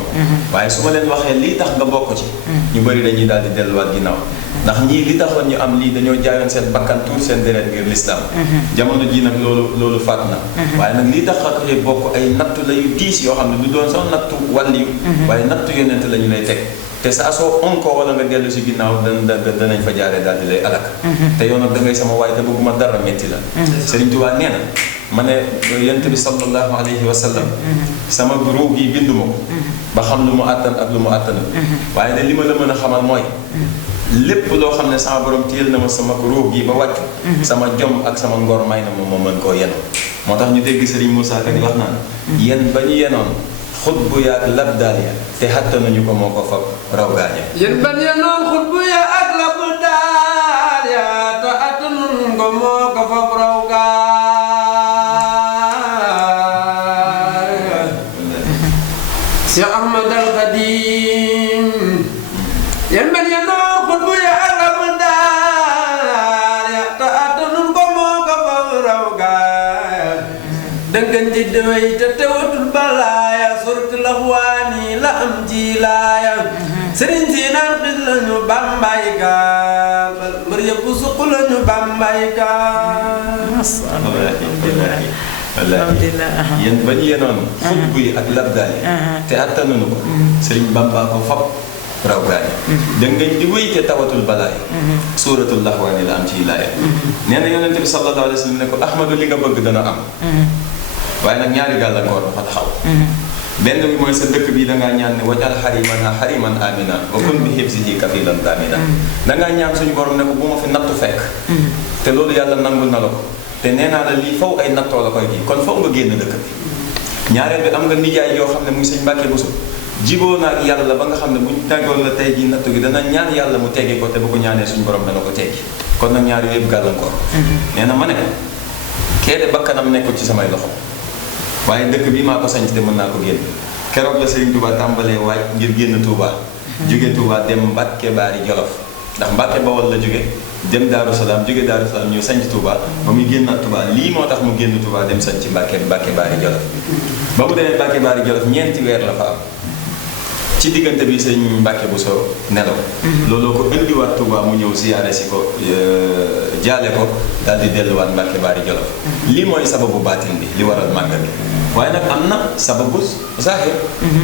waaye su ma leen waxee lii tax nga bokk ci ñu bëri dañuy daal di delluwaat ginnaaw ndax ñii li taxoon ñu am lii dañoo jaayoon seen bakkan tuur seen deret ngir lislaam jamono ji nag loolu faat na waaye nag lii tax ak bokk ay nattu la yu diis yoo xam ne du doon sax nattu wàlliyu waaye nattu yonent la ñu lay teg te saa soo onkoo wala nga dellu si ginnaaw danañ fa jaaree daal di lay alak te yow nag da ngay sama waay te bëgguma dara métti la Sëriñ Tuubaa nee na ma ne yonent bi sallallahu alayhi wa sallam sama ruug yi binduma ko ba xam lu mu àttan ak lu mu àttan waaye de li ma la mën a xamal mooy lépp loo xam ne sama borom téyel na ma sama ruug yi ba wàccu sama jom ak sama ngor may na ma mën koo yenu moo tax ñu dégg Sëriñ Moussa Ka di wax naan yen ba ñu yenoon xutbu ya ak labdaal ya te xatta nañu ko moo ko fab raw gaaña yéen ban ya noon xutbu ya ak labdaal ya te xatta nañu ko moo ko fab raw gaaña Cheikh Ahmad al Khadim yéen ban ya noon xutbu ya ak labdaal ya te xatta nañu ko moo ko fab raw gaaña dëngan ji dewey te tewatul balaaya surtu laxwaani la am ji laaya sëriñ si naan xis lañu bambay gaal mbër yëpp suq lañu bambay gaal wallaahi yéen ba ñu yenoon xutbu yi ak labdaal yi te attanuñu ko sëriñ Bamba ko fab raw gaaña dëngañ di wéy te tawatul balaaya suuratul laxwaani la am ci laaya nee na yonente bi sallallahu alayhi wa sallam ne ko Ahmadu li nga bëgg dana am waaye nag ñaari gàllankoor dafa taxaw benn bi mooy sa dëkk bi dangaa ñaan ne wajal xariman amina wa kun bi hifzihi kafilan damina dangaa ñaan suñu borom ne ko bu ma fi nattu fekk te loolu yàlla nangul na la ko te nee naa la lii faw ay nattoo la koy gi kon faw nga génn dëkk bi ñaareel bi am nga nijaay yoo xam ne muy sëñ Mbàkke Buso jiboo na ak yàlla ba nga xam ne buñ teggoon la tey jii nattu gi dana ñaan yàlla mu teggi ko te bu ko ñaanee suñu borom dana ko teggi kon nag ñaari yëpp gàllankoor nee na ma ne kee de bakkanam nekkul ci samay loxo waaye dëkk bi maa ko sañ te mën naa ko génn keroog la Serigne Touba tàmbalee waaj ngir génn Touba jóge Touba dem Mbàkke Baari Jolof ndax Mbàkke Bawol la jóge dem Daaru Salaam jóge Daaru Salaam ñëw sañc Touba ba muy génnaat Touba lii moo tax mu génn Touba dem sañc Mbàkke Baari Jolof ba mu demee Mbàkke Baari Jolof ñeenti weer la fa am ci diggante bi sëñ Mbàkke Buso nelaw looloo ko indiwaat Touba mu ñëw siyaare si ko jaale ko daal di delluwaat Mbàkke Baari Jolof lii mooy sababu baatin bi li waral màggal gi waaye nag am na sababu zahir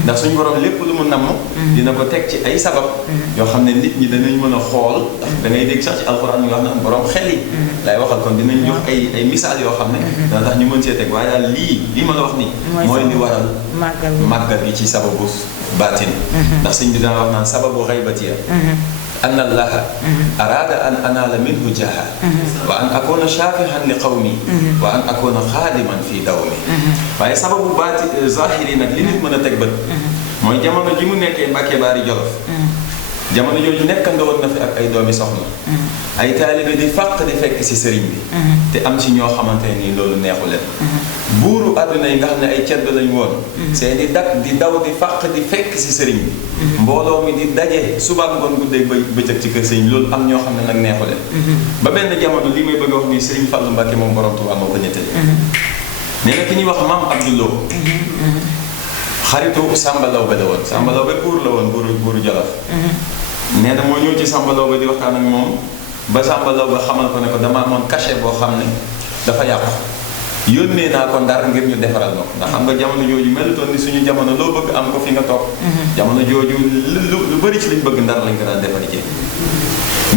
ndax suñu borom lépp lu mu namm dina ko teg ci ay sabab yoo xam ne nit ñi danañ mën a xool ndax da ngay dégg sax ci alxuraan ñu wax na borom xel yi lay waxal kon dinañ jox ay misaal yoo xam ne dana tax ñu mën see teg waaye daal lii ma la wax nii mooy li waral màggal gi ci sababu baatin ndax sëñ bi dana wax naan sababu xaybatiya an allaha arada an anala minhu jaha wa an akuna shafihan li qawmi wa an akuna xaadiman fi dawmi waaye sababu baati zahiri nag li nit mën a teg bët mooy jamono ji mu nekkee Mbàkke Baari Jolof jamono jooju nekkandoon na fi ak ay doomi soxna ay taalibe di fàq di fekk ci sëriñ bi te am ci ñoo xamante nii loolu neexu leen buuru àdduna yi nga xam ne ay ceddo lañ woon seeni dak di daw di fàq di fekk ci sëriñ bi mbooloo mi di daje suba ngoon guddee bëccëg ci kër sëriñ loolu am ñoo xam ne nag neexu leen ba benn jamono lii may bëgg a wax nii sëriñ Fallu Mbàkke moom borom Tuubaa moo ko ñettali nee na ki ñuy wax maam Abdullo xaritu Samba Lawbe la woon Samba Lawbe buur la woon buuru Jolof nee na moo ñëw ci Samba Lawbe di waxtaan ak moom ba Samba Lawbe xamal ko ne ko dama amoon cachet boo xam ne dafa yàqu yónnee naa ko Ndar ngir ñu defaral ma ko ndax xam nga jamono jooju melutoon ni suñu jamono loo bëgg am ko fi nga toog jamono jooju lu bëri ci liñ bëgg Ndar lañ ko daan defari ci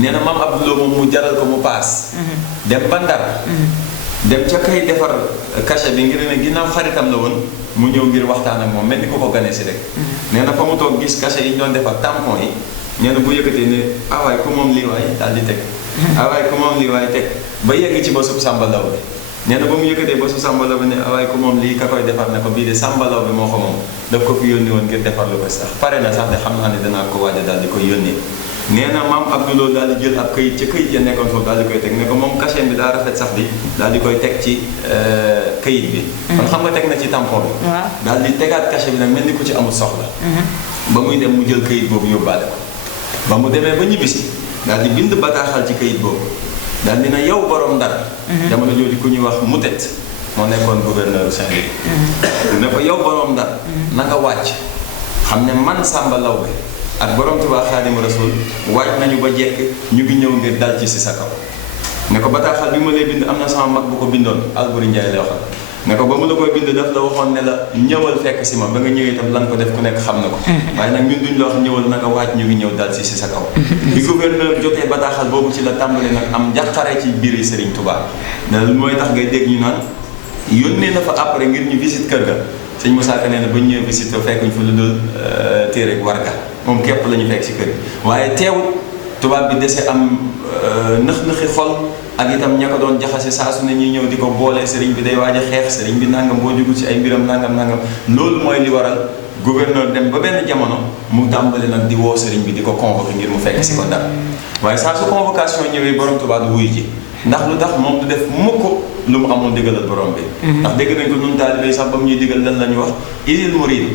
nee na maam Abdoulou moom mu jaral ko mu paas dem ba Ndar dem ca kay defar cachet bi ngir ne ginnaaw xaritam la woon mu ñëw ngir waxtaan ak moom mel ni ko gane si rek nee na fa mu toog gis cachet yi ñu doon defar tampon yi nee na bu yëkkatee ne awaay ku moom lii waay daal di teg awaay ku moom lii waay teg ba yegg ci ba sub Samba Law bi nee na ba mu yëkkatee ba su Samba Law bi ne awaay ku moom lii ka koy defar ne ko bii de Samba Law bi moo ko moom daf ko fi yónni woon ngir defar lu ko sax pare na sax de xam naa ne danaa ko waaj a daal di koy yónnee nee na maam Abdoulou daal di jël ab këyit ca këyit ya nekkoon foofu daal di koy teg ne ko moom cachet bi daa rafet sax bi daal di koy teg ci këyit bi kon xam nga teg na ci tampon bi daal di tegaat cachet bi nag mel ni ku ci amul soxla ba muy dem mu jël këyit boobu yóbbaale ko ba mu demee ba ñibbisi daal di bind bataaxal ci këyit boobu daal dina yow borom Ndar jamono jooju ku ñuy wax Moutet moo nekkoon gouverneur Saint-Louis ne ko yow borom Ndar na nga wàcc xam ne man Samba Law bi ak borom Tuubaa Xaadimu Rasuul waaj nañu ba jekk ñu ngi ñëw ngir dal ci si sa kaw ne ko bataaxal bi ma lay bind am na sama mag bu ko bindoon Alburi Njaay lay waxal ne ko ba mu la koy bind daf la waxoon ne la ñëwal fekk si ma ba nga ñëwee itam lan ko def ku nekk xam na ko waaye nag ñun duñ la wax ñëwal na nga waaj ñu ngi ñëw dal si sa kaw bi gouverneur jotee bataaxal boobu ci la tàmbali nag am njàqare ci biir Serigne Touba loolu mooy tax ngay dégg ñu naan yónnee na fa après ngir ñu visite kër ga sëñ Moussa Ka nee na ba ñu ñëwee visite fekkuñ fa lu dul téere warga moom képp la ñu fekk si kër gi waaye teewul tubaab bi dese am nëx-nëxi xol ak itam ña ko doon jaxase saa su ne ñuy ñëw di ko boole sëriñ bi day waaj a xeex sëriñ bi nangam boo jugul ci ay mbiram nangam loolu mooy li waral gouverneur dem ba benn jamono mu tàmbali nag di woo sëriñ bi di ko convoqué ngir mu fekk si ko Ndar waaye saa su convocation ñëwee borom tubaab du wuyu ji ndax lu tax moom du def mukk lu mu amoon digalal borom bi ndax dégg nañ ko nun taalibe sax ba mu ñuy digal lan la ñu wax idil murid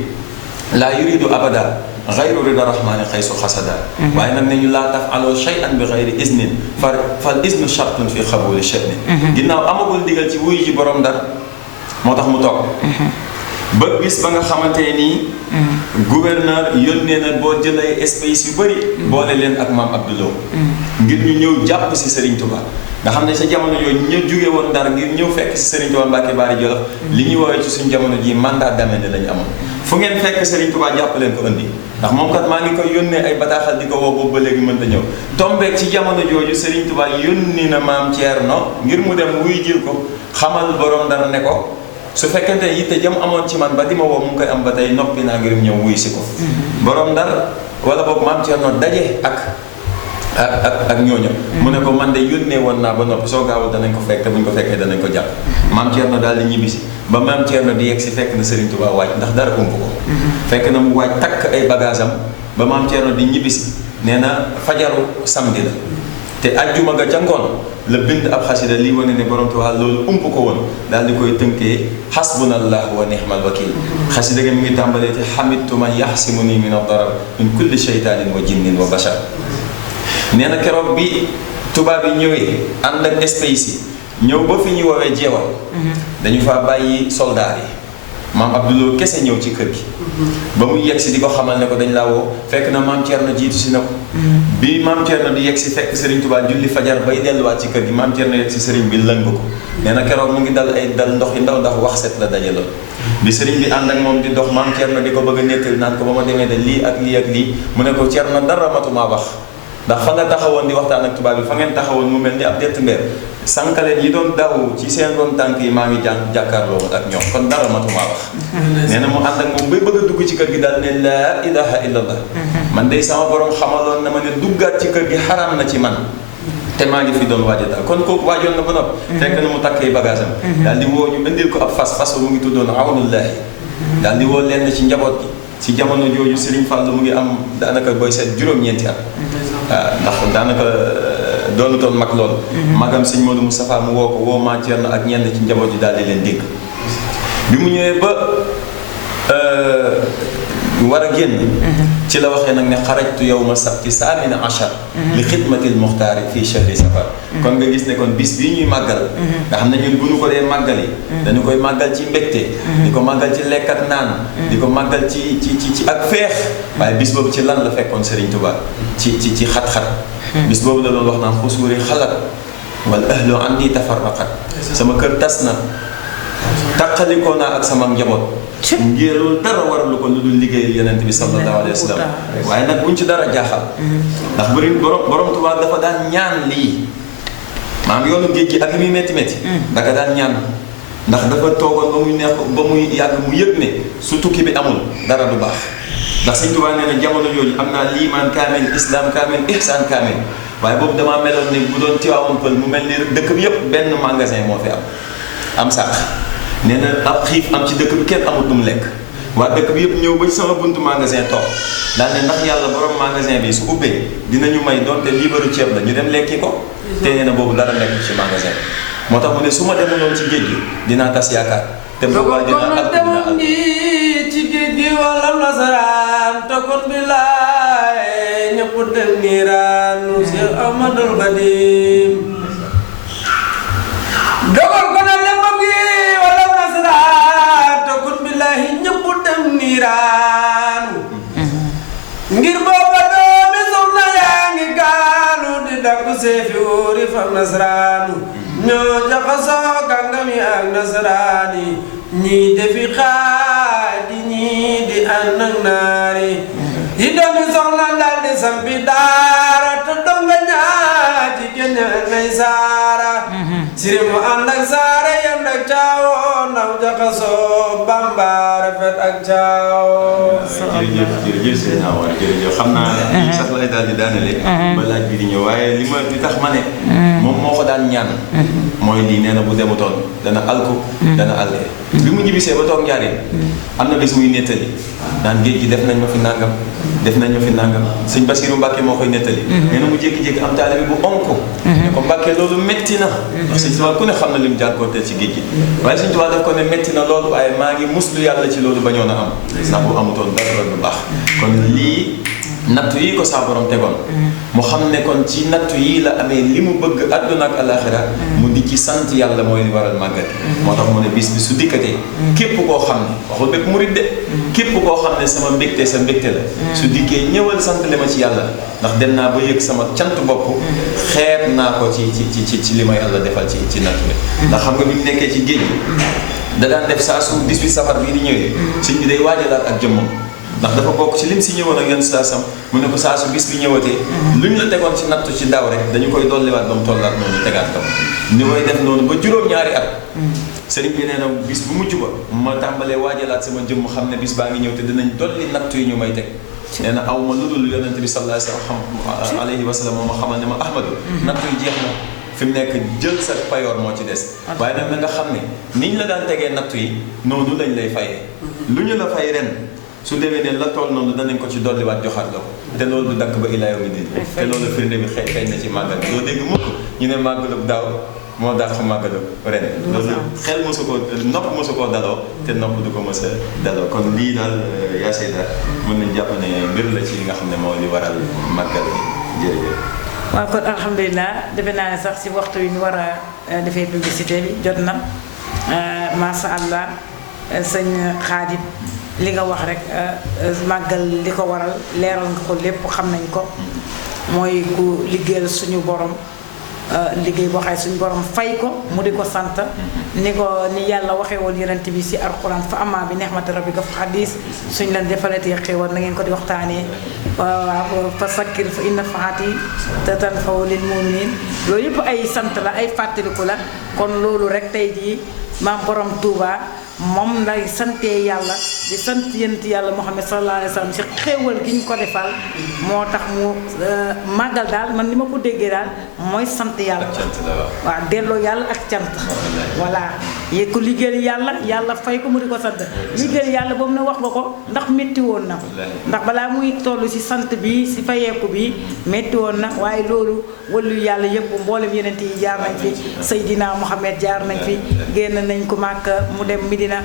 laa yuridu abada xayru rida rahmaani xaysu xasada waaye nag ne ñu laa taf aloo shay'an bi xayri isnin fal isnu shartun fi xabuli sha'ni ginnaaw amagul digal ci wuyu ji borom Ndar moo tax mu toog ba bis ba nga xamante nii gouverneur yónnee na boo jëlee espèces yu bëri boole leen ak maam Abdoulou ngir ñu ñëw jàpp si Serigne Touba nga xam ne sa jamono yooyu ñu jóge woon Ndar ngir ñëw fekk si Serigne Touba Mbacke Bari Jolof li ñuy woowee ci suñu jamono ji mandat d'amener lañu amoon fu ngeen fekk Serigne Touba jàpp leen ko indi ndax moom kat maa ngi koy yónnee ay bataaxal di ko woo boobu ba léegi mënta ñëw tombeek ci jamono jooju Serigne Touba yónni na maam Thierno ngir mu dem wuy jël ko xamal borom Ndar ne ko su fekkente ne yitte jëm amoon ci man ba di ma woo mu ngi koy am ba tey noppi naa ngir ñëw wuy si ko borom Ndar wala boog maam Thierno daje ak ñooñu mu ne ko man de yónnee woon naa ba noppi soo gaawul danañ ko fekk te buñ ko fekkee danañ ko jàpp maam Thierno daal di ñibbisi ba maam Thierno di yegg si fekk na Serigne Touba waaj ndax dara ump ko fekk na mu waaj takk ay bagage am ba maam Thierno di ñibbisi nee na fajaru samedi la te ajjuma ga ca ngoon la bind ab xasida lii wane ne borom Tuubaa loolu ump ko woon daal di koy tënkee xasbunallahu wa nihmal wakil xasida ga mi ngi tàmbalee ci xamidtu man yaxsimuni min ad-darar min kulli shaytanin wa jinnin wa bashar nee na keroog bi tubaab yi ñëwee ànd ak espèces yi ñëw ba fi ñuy woowee jeewal dañu faa bàyyi soldaar yi maam Abdoulou kese ñëw ci kër gi ba muy yegg si di ko xamal ne ko dañ laa woo fekk na maam Thierno jiitu si na ko bi maam Thierno di yegg si fekk Serigne Touba julli fajar bay delluwaat ci kër gi maam Thierno yegg si Serigne bi lëng ko nee na keroog mu ngi dal ay dal ndox yi ndaw ndax wax set la dajaloon bi Serigne bi ànd ak moom di dox maam Thierno di ko bëgg a nettali naan ko ba ma demee de lii ak lii ak lii mu ne ko Thierno dara matumaa wax ndax fa nga taxawoon di waxtaan ak tubaab bi fa ngeen taxawoon mu mel ni ab dett mbeer sànqaleen yi doon daw ci seen ron tànk yi maa ngi jàkkaarloo ak ñoom kon dara matumaa wax nee na mu ànd ak moom bay bëgg a dugg ci kër gi daal ne laa ilaha illallah man day sama borom xamaloon na ma ne duggaat ci kër gi xaraam na ci man te maa ngi fi doon waaja daal kon kooku waajoon na ba noppi fekk na mu takkee bagage am daal di woo ñu indil ko ab fas mu ngi tuddoon awnullahi daal di woo lenn ci njaboot gi ci jamono jooju Serigne Fallou mu ngi am daanaka booy seet juróom-ñeenti at waaw ndax daanaka doonutoon mag lool magam sëñ Modou Moustapha mu woo ko woo maa Thierno ak ñenn ci njaboot yi daal di leen dégg bi mu ñëwee ba war a génn ci la waxee nag ne xarajtu yawma sabti saamina achar li xidmatil muxtaari fii chahri safar kon nga gis ne kon bis bii ñuy màggal nga xam ne ñun bu ñu ko dee màggal yi dañu koy màggal ci mbégte di ko màggal ci lekk ak naan di ko màggal ci ak feex waaye bis boobu ci lan la fekkoon Serigne Touba ci xat-xat bis boobu la doon wax naan xusuuri xalat wal ahlu andi tafarraqat sama kër tas na taqalikoo naa ak sama njaboot ngir loolu dara waralu ko lu dul liggéey Yonent bi sallallahu alayhi wa sallam waaye nag buñ ci dara jaaxal ndax bëri borom Tuubaa dafa daan ñaan lii maam yoonu géej gi ak li muy métti métti daka daan ñaan ndax dafa toogoon ba muy neex ba muy yàgg mu yëg ne su tukki bi amul dara du baax ndax Sëñ Tuubaa nee na jamono yooyu am naa liimaan kaamil islam kaamil ihsaan kaamil waaye boobu damaa meloon ne bu doon Tiwaawan Pël mu mel ni rek dëkk bi yëpp benn magasin moo fi am sax nee na ab xiif am ci dëkk bi kenn amut lu mu lekk waa dëkk bi yëpp ñëw ba ci sama buntu magasin toog daal ne ndax yàlla borom magasin bi su ubbee dinañu may donte liibaru ceeb la ñu dem lekki ko te nee na boobu dara nekk ci magasin moo tax mu ne su ma demuloon ci géej gi dinaa tas yaakaar te boobaa dinaa demoon gi ci géej gi wala nasaraan tokkon bi laay ñëpp dem niiraanu Cheikh Ahmadul Khadim dogal ko na demam gi wala nasaraan tokkon bi laay ñëpp dem niiraanu ngir booba doomi soxna yaa ngi gaalu di dakku seefi wóori fam nasaraanu ñoo jaxasoo kàngami ak nasaraani ñii defi xaadi ñii di ànd ak naari yi doomi soxna dal di sampi daara te donga ñaati kenn nay saara siri mu ànd ak saara yand ak caawo ndaw jaxasoo bamba rafet ak caawo jërëjëf sëñ Awa jërëjëf xam naa ne sax lay daal di daanale ba laaj bi di ñëw waaye li tax ma ne moom moo ko daan ñaan mooy lii nee na bu demutoon dana alku dana alke bi mu ñibbisee ba toog Njaaréem am na bis muy nettali naan géej gi def nañ ma fi nangam def nañ ma fi nangam sëñ Basiru Mbàkke moo koy nettali nee na mu jékki-jékki am taalibe bu onk ne ko Mbàkke loolu métti na ndax sëñ Tuubaa ku ne xam na li mu jànkoonteel ci géej gi waaye sëñ Tuubaa daf ko ne métti na loolu waaye maa ngi muslu yàlla ci loolu bañoon a am ndax bu amutoon dara du baax kon lii nattu yi ko saa borom tegoon mu xam ne kon ci nattu yi la amee li mu bëgg àdduna ak alaxira mu di ci sant yàlla mooy li waral màggal moo tax mu ne bis bi su dikkatee képp koo xam ne waxul bépp murit de képp koo xam ne sama mbégte sa mbégte la su dikkee ñëwal sant le ma ci yàlla ndax dem naa ba yëg sama cant bopp xeeb naa ko ci li ma yàlla defal ci nattu bi ndax xam nga bi mu nekkee ci géej gi da daan def saa su 18 safar bii di ñëwee sëñ bi day waajalaat ak jëmmam ndax dafa bokk ci lim si ñëwoon ak yenn saa sam mu ne ko saa su bis bi ñëwatee lu ñu la tegoon ci nattu ci daaw rek dañu koy dolliwaat ba mu tollaat noonu tegaat ko ni koy def noonu ba juróom-ñaari at sëriñ bi nee na bis bu mujj ba ma tàmbalee waajalaat sama jëmm xam ne bis baa ngi ñëw te dinañ dolli nattu yi ñu may teg nee na aw ma lu dul yonente bi sallallahu alayhi wa sallam moo ma xamal ne ma Ahmadu nattu yi jeex na fi mu nekk jël sa payoor moo ci des waaye nag na nga xam ne niñ la daan tegee nattu yi noonu lañ lay fayee lu ñu la fay ren su demee ne la tool noonu danañ ko ci dolliwaat joxaat la ko te loolu du dakk ba ilaa yawmi diin te loolu firnde bi xëy na ci màggal doo dégg mukk ñu ne màggalub daaw moo dàq màggalub ren loolu xel mosu ko nopp mosu koo daloo te nopp du ko mos a daloo kon lii daal yaa Seyda mën nañ jàpp ne mbir la ci li nga xam ne moo li waral màggal bi jërëjëf waaw kon alhamdulilah defe naa ne sax si waxtu wi ñu war a defee publicité bi jot na masha Allah sëñ Xaadim li nga wax rek màggal li ko waral leeral nga ko lépp xam nañ ko mooy ku liggéeyal suñu borom liggéey boo xay suñu borom fay ko mu di ko sant ni yàlla waxee woon yonent bi si alxuraan fa amaa bi neexmati rabbika fa xadis suñ leen defalatee xéewal na ngeen ko di waxtaanee waaw fa sakkir fa inna faati te tanfaw lil muminin loolu yëpp ay sant la ay fàttaliku la kon loolu rek tey jii maam borom Touba moom lay santee yàlla di sant yent yàlla Muhammad sallallahu alayhi wa sallam si xéewal gi ñu ko defal moo tax mu màggal daal man ni ma ko déggee daal mooy sant yàlla waaw delloo yàlla ak cant voilà yee ko liggéeyal yàlla yàlla fay ko mu di ko sant liggéeyal yàlla boobu na wax nga ko ndax métti woon na ndax balaa muy toll si sant bi si fayeeku bi métti woon na waaye loolu wàllu yàlla yëpp mboolem yeneen yi jaar nañ fi Seydina Muhammad jaar nañ fi génn nañ ko Màkka mu dem Medina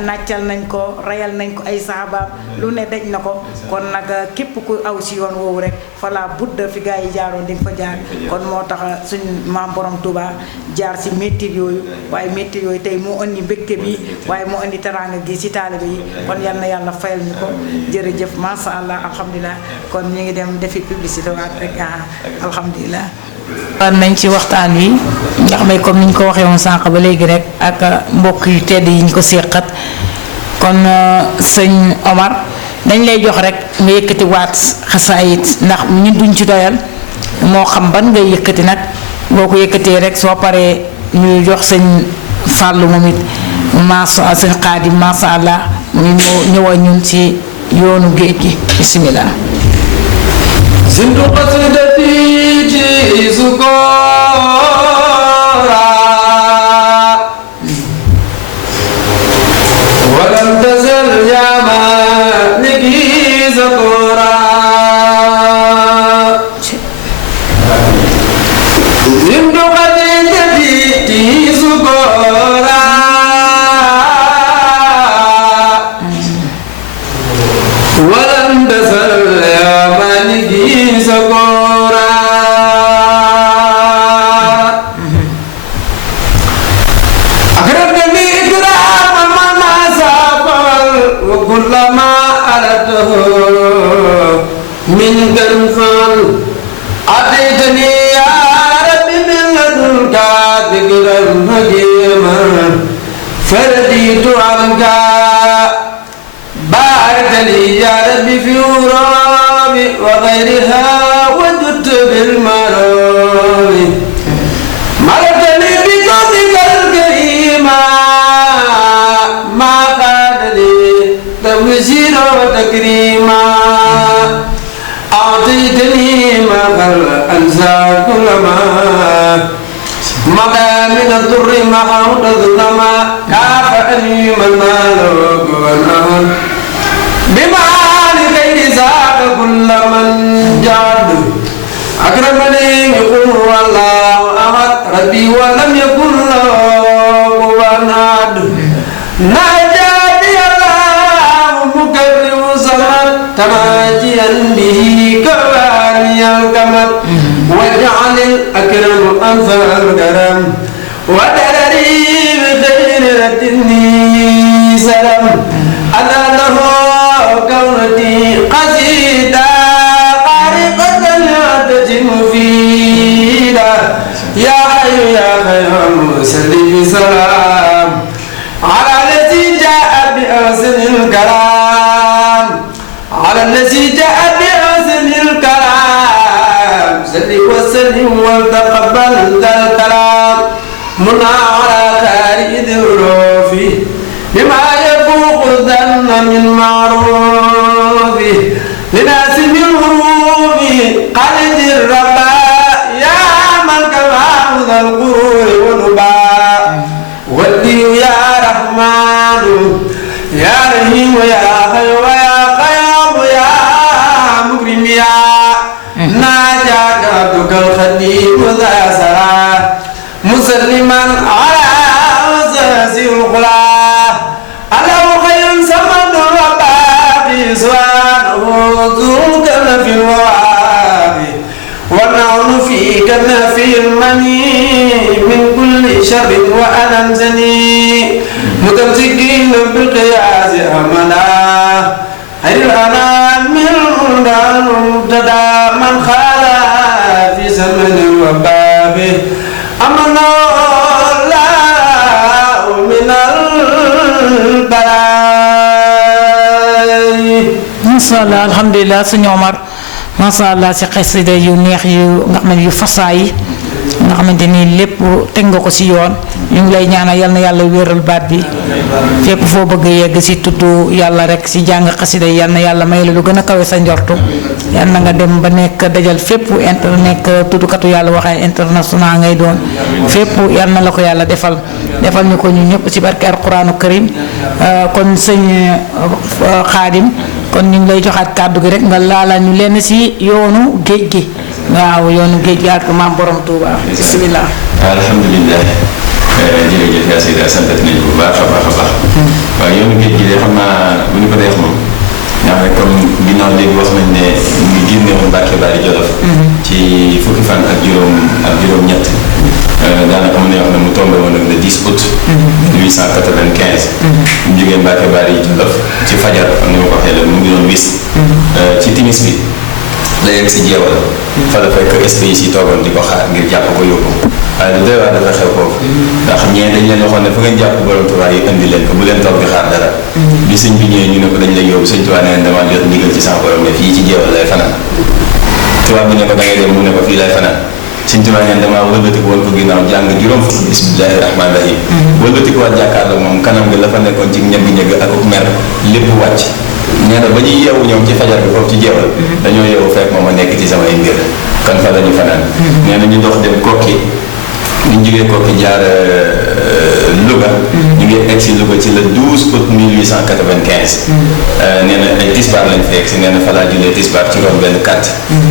nàccal nañ ko rayal nañ ko ay sahabaam lu ne daj na ko kon nag képp ku aw si yoon woowu rek fala budda fi gaa yi jaaroon di nga fa jaar kon moo tax suñ maam borom Touba jaar si métti yooyu waaye métti yooyu tey moo indi mbégte bi waaye moo indi teraanga gi si taalibe yi kon yal na yàlla fayal ñu ko jërëjëf masha Allah alhamdulilah kon ñu ngi dem defi publicité waat rek alhamdulilah nañ ci waxtaan wi nga xam ne comme ni ñu ko waxee woon sànq ba léegi rek ak mbokk yu tedd yi ñu ko séqat kon sëñ Omar dañ lay jox rek nga yëkkati waat xasaayit ndax ñun duñ ci doyal moo xam ban ngay yëkkati nag boo ko yëkkatee rek soo paree ñu jox sëñ Fàllu moom it maasa sëñ Xaadim macha allah mu ñëwa ñun ci yoonu géej gi bismillah زنت قصيدتي سكورا ولم تزل يا مالكي زكورا زنت قصيدتي سكورا ولم تزل يا مالكي زكورا أكرمني إكراما ما سافر وكل ما أردته من كنفل أتيتني يا ربي من لدنك ذكرا حكيما فرديت عنك بارك لي يا ربي في غرام وغيرها وجدت بالمرام ملكني بقدرك الكريمة ما قاد لي تبشير وتكريما أعطيتني ما قل أنسى كل ما مدى من الضر ما حوت ظلما كافأني من ماله والأهل بما لغير ذاك كل من جاد أكرمني يقول والله أحد ربي ولم يكن له كفوا أحد ناجاني الله مكرم صمد تماجيا به كواني الكمد واجعل الأكرم أنفى الكرم ودرري بخير ردني سلام أنا له كونتي قصيدة قارقة عدة مفيدة يا حي يا قيوم صل بسلام على الذي جاء بأحسن الكلام على الذي جاء بأحسن الكلام صل وسلم وتقبل ذا الكلام منا على خارج الروف بما يفوق الظن من معروف لناس من الغروب قلد الرباء يا من كفاه ذا الغرور والنباء ولي يا رحمن يا رحيم يا حي ويا قيوم يا مكرم يا ناجاك عبدك الخديم ذا سرى مسلما على أساس الخلاق ألو خير سمد وباقي سوانه ذوك في الوعاب ونعم فيك في المني من كل شر وأنا زني متمسكين بالقياس أمنا خير الأنام من دار مبتدى من خالى في زمن الوباب أمنا الله من البلاء ما شاء الله الحمد لله sëñ Omar ma sha Allah ci xasida yu neex yu nga xam ne yu fasaa yi nga xamante ni lépp teg nga ko ci yoon ñu ngi lay ñaanal yal na yàlla wéral baat bi fépp foo bëgg yegg ci tudd yàlla rek ci jàng xasida yi yal na yàlla may la lu gën a kawe sa njortu yal na nga dem ba nekk dajal fépp nekk tuddkatu yàlla waxee international ngay doon fépp yal na la ko yàlla defal ñu ko ñu ñëpp ci barke alquraanu karim kon sëñ Xaadim kon ñu ngi lay joxaat kàddu gi rek nga laala ñu lenn ci yoonu géej gi waaw yoonu géej gi ak maam borom Touba bismillah alhamdulilah jërëjëf yaa Seyda santat nañu bu baax a baax a baax waaw yoonu géej gi de xam naa bu ñu ko dee moom ndax rek comme ginnaaw léegi wax nañ ne ñu ngi génne woon Mbàkke Bari Jolof ci fukki fan ak juróom-ñett daanaka mën nañu wax ne mu tombé woon ak le 10 août 1895 ñu jógee Mbàkke Bari Jolof ci fajar am ni ma ko waxee la mu ngi doon wis ci timis bi la yegg si jeewal fa la fekk espèces yi toogoon di ko xaar ngir jàpp ko yóbbu waaye lu doy waar dafa xew foofu ndax ñee dañ leen waxoon ne fu ngeen jàpp borom Tuubaa yi indi leen ko bu leen toog di xaar dara bi sëñ bi ñëwee ñu ne ko dañ lay yóbbu sëñ Tuubaa neen dama jot ndigal ci sama borom ne fii ci jeewal lay fanaan tubaab bi ne ko da ngay dem mu ne ko fii lay fanaan sëñ Tuubaa neen dama wëlbatiku woon ko ginnaaw jàng juróom fukk bismillahi rahmaani rahim wëlbatiku waat jàkkaarloo moom kanam gi la fa nekkoon ci ñëgg-ñëgg ak mer lépp wàcc nee na ba ñuy yeewu ñoom ci fajar bi foofu ci jeewal dañoo yeewu fekk moom a nekk ci samay mbir kon fa la ñu fanaan nee na ñu dox dem kokki ñu jógee kokki jaar Louga ñu ngi egg si Louga ci le 12 août 1895 nee na ay tisbaar lañ fa egg si nee na fa laa jullee tisbaar ci ron benn kàdd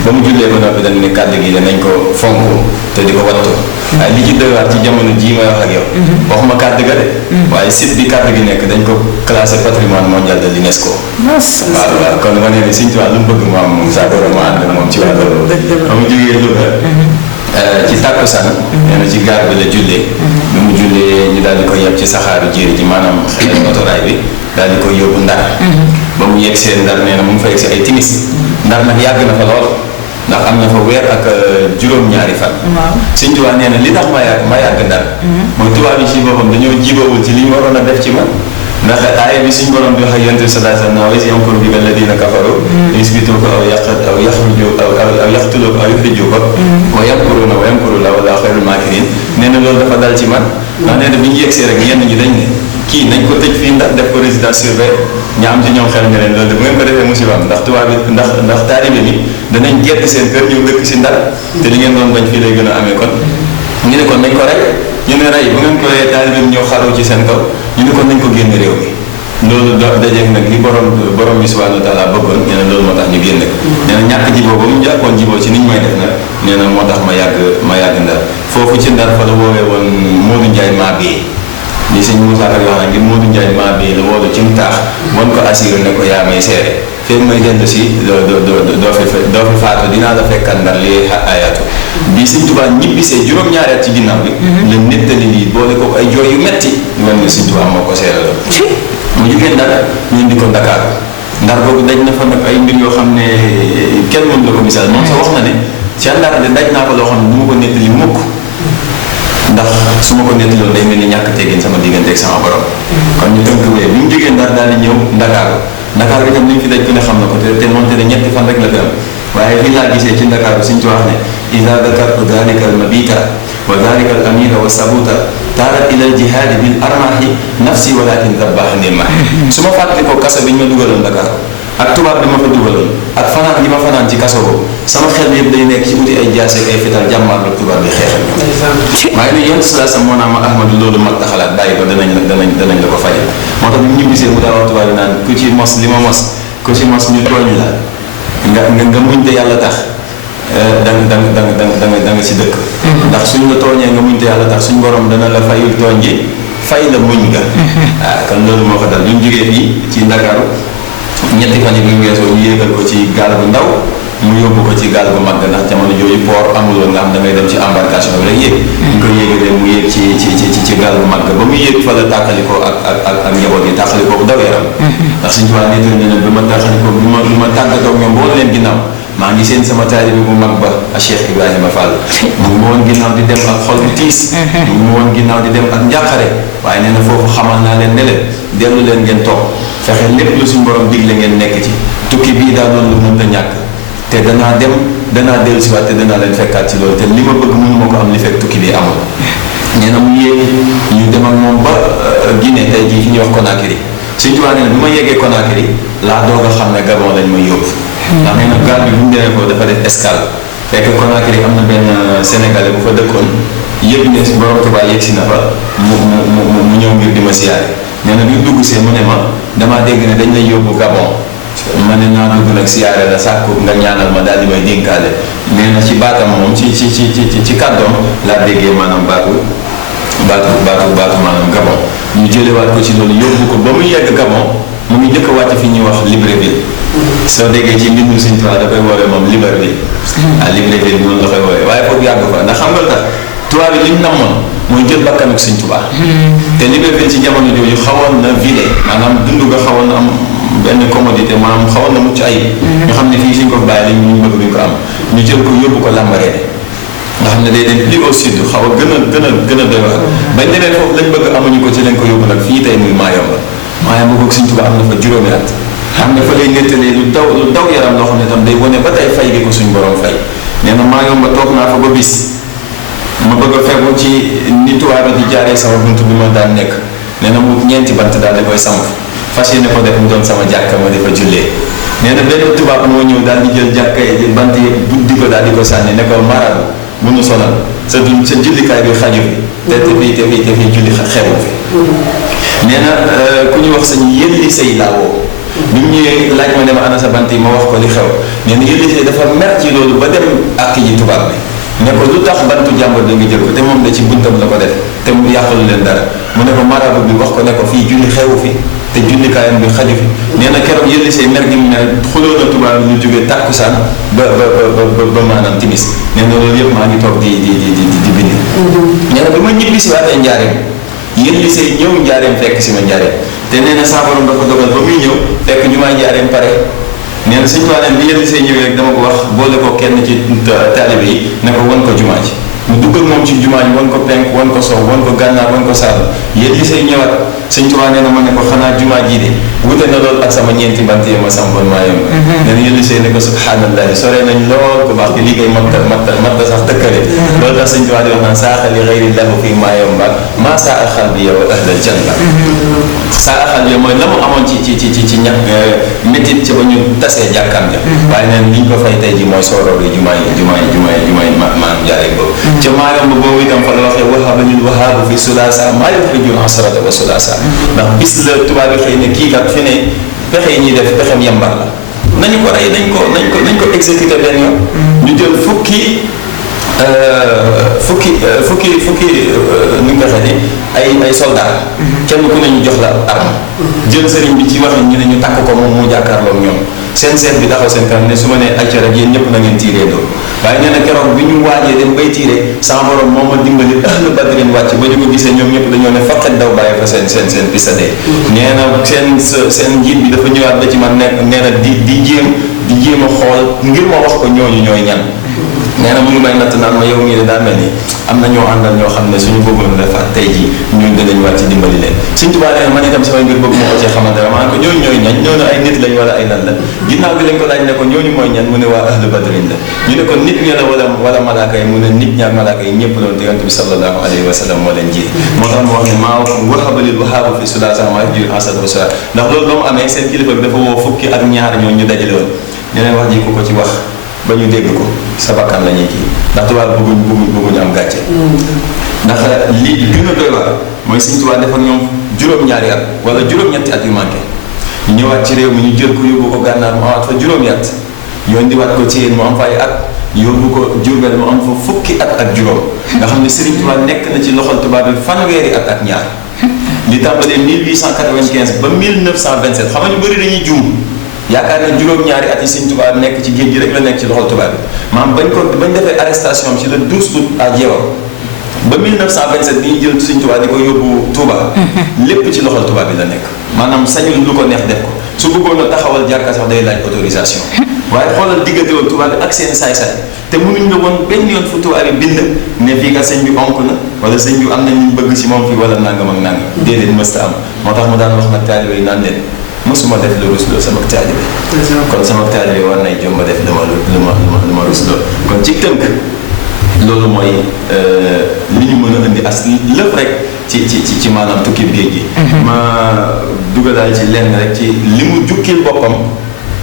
ba mu jullee ba noppi dañ ne kàdd gi danañ ko fonk te di ko wattu waaye li ci dëggaat ci jamono jii may wax ak yow waxuma kàdd ga de waaye site bi kàdd gi nekk dañ ko classé patrimoine mondial de l'UNESCO waaw waaw kon ma ne ni Sëñ Tuubaa lu mu bëgg mu am moom saa borom mu ànd ak moom ci wàllu ba mu jógee Louga ci tàkkusaan nee na ci gaar bi la jullee bi mu jullee ñu daal di ko yeb ci saxaaru jéeri ji maanaam motoraay bi daal di koy yóbbu Ndar ba mu yegg see Ndar nee na mu ngi fa yegg si ay timis Ndar nag yàgg na fa lool ndax am na fa weer ak juróom-ñaari fan Sëñ Tuubaa nee na li tax ma yàgg Ndar mooy tubaab yi ci boppam dañoo jibawul ci li ñu waroon a def ci man ndax aaya bi suñ borom bi wax ak yonent bi sallallahu alayhi wa sallam wa iz yamkuru bika alladina kafaru yusbituka aw yaqtuluka aw yukhrijuka wa yamkuruna wa yamkuru llaahu wallaahu xayrul maakirin nee na loolu dafa dal ci man ndax nee na bi ñu yegsee rek ñenn ñi dañ ne kii nañ ko tëj fii ndax def ko résidence surveillée ñu am ci ñoom xel ne leen loolu de bu ngeen ko defee musibaam ndax tubaab bi ndax taalibe bi danañ gedd seen kër ñëw dëkk si Ndar te li ngeen doon bañ fii lay gën a amee kon ñu ne kon nañ ko rek ñu ne rey bu ngeen ko reyee taalibe bi ñëw xaru ci seen kaw ñu ne kon nañ ko génn réew mi loolu dajeeg nag li borom bi subhanahu wa taala bëggoon nee na loolu moo tax ñu génne ko nee na ñàkk jiboo ba mu jàppoon jiboo ci niñ may def nag nee na moo tax ma yàgg Ndar foofu ci Ndar fa la woowee woon Modou Ndiaye Mabé li sëñ Moussa Ka wax na ngir Modou Ndiaye Mabé la woolu ci mu taax bon ko assuré ne ko yaa may seere fekk may dellu si doo fi faatu dinaa la fekkat Ndar li ayaatu bi Sëñ Tuubaa ñibbisee juróom-ñaari at ci ginnaaw bi la nettali lii boole ko ay jooy yu metti yu mel ni Sëñ Tuubaa moo ko seere la mu jugee Ndar ñu indi ko Dakar Ndar boobu daj na fa nag ay mbir yoo xam ne kenn mën la ko misaal moom sax wax na ne ci Ndar de daj naa ko loo xam ne du ma ko nettali mukk ndax su ma ko nettaloon day mel ni ñàkk teggin sama diggante ak sama borom kon ñu tënk wee bi mu jugee Ndar daal di ñëw Dakar bi tam li ñu fi daj ku ne xam na ko te moonte ne ñetti fan rek la fi am waaye fii laa gisee ci Dakar Sëñ Tuubaa wax ne ida dakartu dalika al mabita wa dalika al amira wa sabuta taarat ila al jihaadi bil armahi nafsi walakin dabbahani ma su ma fàttali ko kaso bi ñu ma dugaloon Dakar ak tubaab bi ma fa dugaloon ak fanaan yi ma fanaan ci kaso boobu sama xel yëpp day nekk ci uti ay jaase ay fital jàmmaar la tubaab bi xeexal ñoom waaye lu yent sala sa moo naa ma Ahmadu loolu mag taxalaat bàyyi ko danañ la ko fajal moo tax bi ñu ñibbisee mu daa wax tubaab bi naan ku ci mos li ma mos ku ci mos ñu tooñ la nga muñ te yàlla tax da nga ci dëkk ndax suñ la tooñee nga muñ te yàlla tax suñ borom dana la fayul tooñ ji fay la muñ nga waaw kon loolu moo ko dal ñu jógee fii ci Ndakaaru ñetti fan yi bu ñu weesoo ñu yéegal ko ci gaal bu ndaw mu yóbbu ko ci gaal bu mag ndax jamono jooju port amul woon nga xam da ngay dem ci embarcation bi rek yéeg ñu ko yéegalee mu yéeg ci gaal bu mag ba muy yéeg fa la tàqalikoo ak njaboot yi tàqalikoo bu daw yaram ndax Sëñ Tuubaa nit ñi ne bi ma tàqalikoo bi ma tàggatoo ñoom boo leen ginnaaw maa ngi seen sama taalibe bu mag ba a Cheikh Ibrahima Fall mu ngi ma woon ginnaaw di dem ak xol bu tiis mu ngi ma woon ginnaaw di dem ak njàqare waaye nee na foofu xamal naa leen ne leen dellu leen ngeen toog fexe lépp lu suñu borom digle ngeen nekk ci tukki bii daa doon lu mën a ñàkk te danaa dellu si waat te danaa leen fekkaat ci loolu te li ma bëgg mënu ma ko am li fekk tukki bi amul nee na mu yéeg ñu dem ak moom ba Guinée tey jii fi ñuy wax Conakry Sëñ Tuubaa nee na bi ma yeggee Conakry laa doog a xam ne Gabon lañ may yóbbu ndax nee na gaal bi bu ñu demee foofu dafa def escale fekk Conakry am na benn sénégalais bu fa dëkkoon yëpp ne borom Tuubaa yegg si na fa mu ñëw ngir di ma siyaare nee na bi dugg see mu ne ma damaa dégg ne dañ lay yóbbu Gabon ma ne naa dugg nag siyaare la sàkku nga ñaanal ma daal di may dénkaale nee na ci baatam moom ci kàddoom laa déggee maanaam baatu maanaam Gabon ñu jëlewaat ko ci loolu yóbbu ko ba muy yegg Gabon mu ngi njëkk a wàcc fi ñuy wax Libreville soo déggee ci mbindu Sëñ Tuubaa da koy woowee moom Libreville Libreville noonu la koy woowee waaye foofu yàgg fa ndax xam nga tax tubaab bi li ñu namoon mooy jël bakkanu Sëñ Tuubaa te Libreville ci jamono jooju xawoon na ville maanaam dund nga xawoon na am benn commodité maanaam xawoon na mucc ayib. ñu xam ne fii suñ ko bàyyi lañ ñu bëgg duñ ko am ñu jël ko yóbbu ko Lambaréné nga xam ne day dem plus au sud xaw a gën a doy waar. bañ demee foofu lañ bëgg amuñu ko ci lañ ko yóbbu nag fii tey muy Mayumba googu Sëñ Tuubaa am na fa juróomi at. xam ne fa lay nettalee lu daw yaram loo xam ne tam day wane ba tey fay gi ko suñ borom fay nee na Mayumba toog naa fa ba bis ma bëgg a fegu ci ni tubaab bi di jaaree sama buntu bi ma daan nekk nee na mu ñeenti bant daal da koy samp fas yéene ko def mu doon sama jàkka ma dafa jullee nee na benn tubaab moo ñëw daal di jël jàkka yi bant yi buddi ko daal di ko sànni ne ko marabu bu nu sonal sa jullikaay bi xaju fi te fi julli xewu fi nee na ku ñu wax sañu yëlli say laawoo bi mu ñëwee laaj ma ne ma ana sa bant yi ma wax ko li xew nee na yëlli say dafa mer ci loolu ba dem ak ji tubaab bi ne ko lu tax bantu jàmbur da nga jël ko te moom da ci buntam la ko def te mu yàqalu leen dara mu ne ko marabu bi wax ko ne ko fii julli xewu fi te jullikaayam bi xaju fi nee na keroog yëlli say mer gi mu mer xuloo na tubaab bi ñu jógee tàkkusaan ba maanaam timis nee na loolu yëpp maa ngi toog di bind nee na ba ma ñibbi si waatee njaareem yëlli say ñëw njaareem fekk si ma njaareem te nee na saa borom dafa dogal ba muy ñëw fekk ñu maa njaareem pare nee na Sëñ Tuubaa ne bi yëlli say ñëwee rek dama ko wax boole ko kenn ci taalibe yi ne ko wan ko jumaa ji mu duggal moom ci jumaa ji wan ko penk wan ko sow wan ko gànnaar wan ko saalum yëlli say ñëwaat Sëñ Tuubaa nee na ma ne ko xanaa jumaa ji de wute na lool ak sama ñeenti bant yi ma sampoon Mayumba nee na yëlli say ne ko subhaanallahi sore nañ lool ku baax te liggéey matta sax dëkkale loolu tax Sëñ Tuubaa di wax naan saaxa li xayri lahu fi Mayumba maa saa axal bi yow ahlal janna saa axal bi mooy la mu amoon ci ñax métit ci ba ñu tasee jàkkaam ja waaye neen liñ ko fay tey ji mooy sooroor yi jumaa yi maanaam jaaree boobu ca Mayumba boobu itam fa la waxee wahaba lil wahaabu fi sulaasa maa yuxrijul asrata wa sulaasa ndax bis la tubaab bi xëy ne kii kat fi ne pexe yi ñuy def pexem yambar la nañu ko rey nañ ko exécuté benn yoon ñu jël fukki nu ñu ko waxee ni ay soldat kenn ku ne ñu jox la arme jël sëriñ bi ci wax ñu ne ñu takk ko moom mu jàkkaarloog ñoom seen seet bi taxaw seen kanam ne su ma nee ayca rek yéen ñëpp na ngeen tiiree doon waaye nee na keroog bi ñu waajee dem bay tiiree sama borom moo ma dimbali ahlu badrin wàcc ba ñu ko gisee ñoom ñëpp dañoo ne faqet daw bàyyi fa seen pistolet nee na seen njiit bi dafa ñëwaat ba ci man nekk nee na di jéem a xool ngir ma wax ko ñooñu ñooy ñan nee na mu ngi may natt naan ma yow mii de daa mel ni am na ñoo àndal ñoo xam ne suñu bëggoon defaat tey jii ñun danañ wàcc dimbali leen Sëñ Tuubaa nee na man itam samay mbir bëgg moo ko cee xamante ne maanaam ko ñooñu ñooy ñañ ñooñu ay nit lañ wala ay lan la ginnaaw bi lañ ko laaj ne ko ñooñu mooy ñan mu ne waa ahlu badrin la ñu ne ko nit ña la wala malaaka yi mu ne nit ñaak malaaka yi ñëpp loolu Yonent bi sallallahu alayhi wa sallam moo leen jiite moo tax mu wax ne maa wahaba lil wahaabu fi sulaasa maa yuxrijul asrata wa sulaasa ndax loolu ba mu amee seen kilifa bi dafa woo fukki ak ñaar ñoo ñu dajale woon ñeneen wax ji ko ci wax ba ñu dégg ko sa bakkan la ñuy kii ndax tubaab bëgguñu am gàcce ndax li gën a doy waar mooy Sëñ Tuubaa def ak ñoom juróom-ñaari at wala juróom-ñetti at yu manqué ñu ñëwaat ci réew mi ñu jël ko yóbbu ko gànnaar mu amaat fa juróomi at yoon diwaat ko ci yéen mu am fa ay at yóbbu ko Jurbel mu am fa fukki at ak juróom nga xam ne Sëriñ Tuubaa nekk na ci loxol tubaab bi fanweeri at ak ñaar li tàmbalee 1895 ba 1927 xam nga ñu bëri dañuy juum yaakaar ne juróom-ñaari at yi Sëñ Tuubaa nekk ci géej gi rek la nekk ci loxol tubaab bi maanaam bañ defee arrestation ci le 12 août à Jeewal ba 1927 bi ñu jël Sëñ Tuubaa di ko yóbbu Touba lépp ci loxol tubaab bi la nekk maanaam sañul lu ko neex def ko su bëggoon a taxawal jàkka sax day laaj autorisation waaye xoolal diggante woon tubaab bi ak seen saay-saay te mënuñ la woon benn yoon fu tubaab bi bind ne fii kat sëñ bi onk na wala sëñ bi am na ñu bëgg si moom fii wala nangam ak nangam déedéet mësta am moo tax mu daan wax nag taalibe yi naan leen mësuma def lu rusloo sama taalibe kon sama taalibe war nay jomba def lu ma rusloo kon ci tënk loolu mooy li ñu mën a indi as lépp rek ci maanaam tukki géej gi ma dugalaal ci lenn rek ci li mu jukkil boppam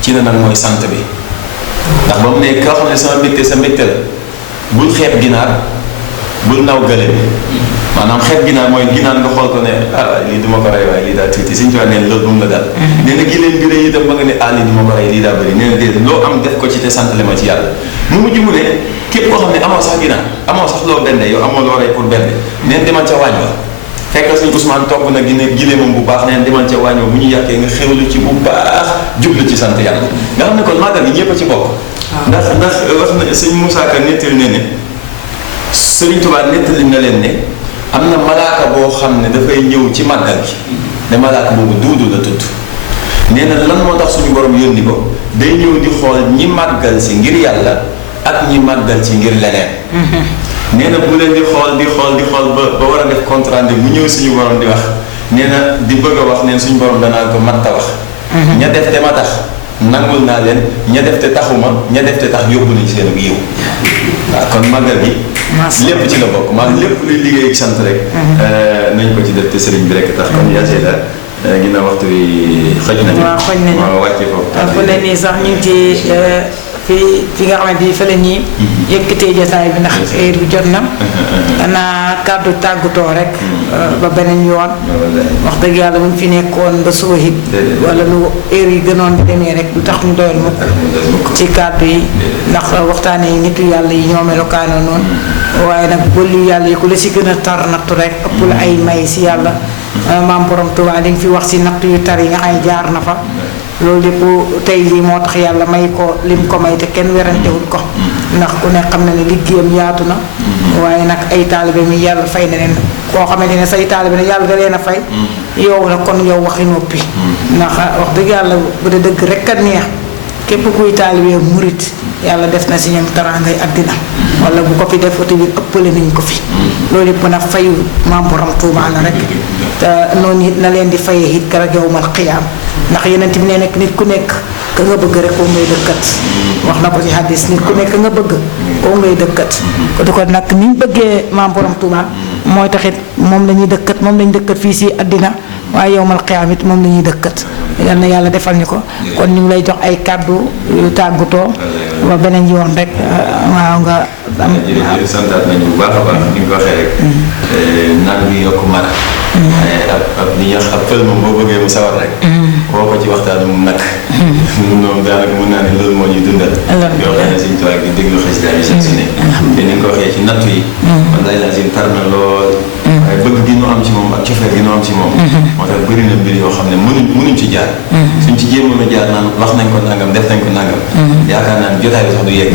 ci ne nag mooy sant bi ndax ba mu ne koo xam ne sama mbégte sa mbégte la bul xeeb ginaar bul naw gële bi maanaam xeeb ginaar mooy ginaar nga xool ko ne lii du ma ko rey waaye lii daa tuuti Sëñ Tuubaa neen loolu bu mu la dal nee na giléem bi rëy itam ba nga ne lii du ma ko rey lii daa bëri nee na déedéet loo am def ko ci te sant le ma ci yàlla mu mujj mu ne képp koo xam ne amoo sax ginaar amoo sax loo bende yow amoo loo rey pour bende neen demal ca waañ wa fekk Sëñ Ousmane togg na giléemam bu baax neen demal ca waañ wa bu ñu yàqee nga xewlu ci bu baax jublu ci sant yàlla nga xam ne kon màggal gi ñëpp a ci bokk ndax wax na Sëñ Moussa Ka nettali ne Sëriñ Tuubaa nettali na leen ne am na malaaka boo xam ne dafay ñëw ci màggal gi ne malaaka boobu duudu la tudd nee na lan moo tax suñu borom yónni ko day ñëw di xool ñi màggal si ngir yàlla ak ñi màggal si ngir leneen. nee na bu leen di xool ba war a def compte rendu mu ñëw suñu borom di wax nee na di bëgg a wax neen suñu borom danaa ko mat ta wax. ña def te ma tax nangul naa leen ña def te taxuma ña def te tax yóbbu nañ seen yiw. waaw kon màggal gi. lépp ci la bokk maanaam lépp luy liggéey ak sant rek. nañ ko ci def te sëriñ bi rek tax kon yaa la ginnaaw waxtu bi xëj nañu. waaw xëj nañu waaw wàcce foofu. fu ne nii sax ñu ngi ci fi nga xamante ni fa la ñuy yëkkatee jotaay bi ndax heure bi jot na. xanaa kàddu tàggatoo rek. ba beneen yoon. wax dëgg yàlla bu ñu fi nekkoon ba suba it. wala lu heure yi gënoon di demee rek du tax ñu doyal mukk ci kàddu yi. ndax waxtaanee nitu yàlla yi ñoo melokaanoo noonu. waaye nag bëllu yàlla yi ku la si gën a tar nattu rek ëpp la ay may si yàlla. maam borom Tuubaa li nga fi wax si nattu yu tar yi nga xam ne jaar na fa. loolu lépp tey lii moo tax yàlla may ko lim ko may te kenn werantewul ko ndax ku ne xam na ne liggéeyam yaatu na waaye nag ay taalibe mi yàlla fay na leen koo xamante ne say taalibe ne yàlla da leen a fay yow na kon yow waxi noppi ndax wax dëgg yàlla bu dee dëgg rek a neex képp kuy taalibe murit yàlla def na si ñoom taraangay àddina wala bu ko fi def oti bi ëppale nañ ko fi loolu yëpp nag fayu maam borom Tuubaa la rek te noonu it na leen di fayee it keroog yawmal qiyaam ndax yeneen bi nee nekk nit ku nekk ka nga bëgg rek koo ngay dëkkat wax na ko ci hadis nit ku nekk ka nga bëgg koo ngay dëkkat ko di ko nag ni ñu bëggee maam borom Tuubaa mooy taxit moom la ñuy dëkkat moom la ñu dëkkat fii si àddina waaye yawmal qiyaam it moom la ñuy dëkkat yal na yàlla defal ñu ko kon ñu ngi lay jox ay kàddu yu tàggutoo ba beneen yoon rek waaw nga am jërëjëf santaat nañu bu baax a baax ni nga ko waxee rek nag bi yokk mara waaye ab li ñuy wax ab fël moom boo bëggee mu sawar rek boo ko ci waxtaan mu nag noonu daanaka mën naa ne loolu moo ñuy dundal yoo xam ne suñu toog di déglu xasida yi sax si ne te ni nga ko waxee ci nattu yi wallaay laa sin tar na lool waaye bëgg gi ñu am ci moom ak cofeel gi ñu am ci moom moo tax bëri na mbir yoo xam ne mënuñ ci jaar suñ ci jéemoon a jaar naan wax nañ ko nangam def nañ ko nangam yaakaar naa ne jotaay bi sax du yegg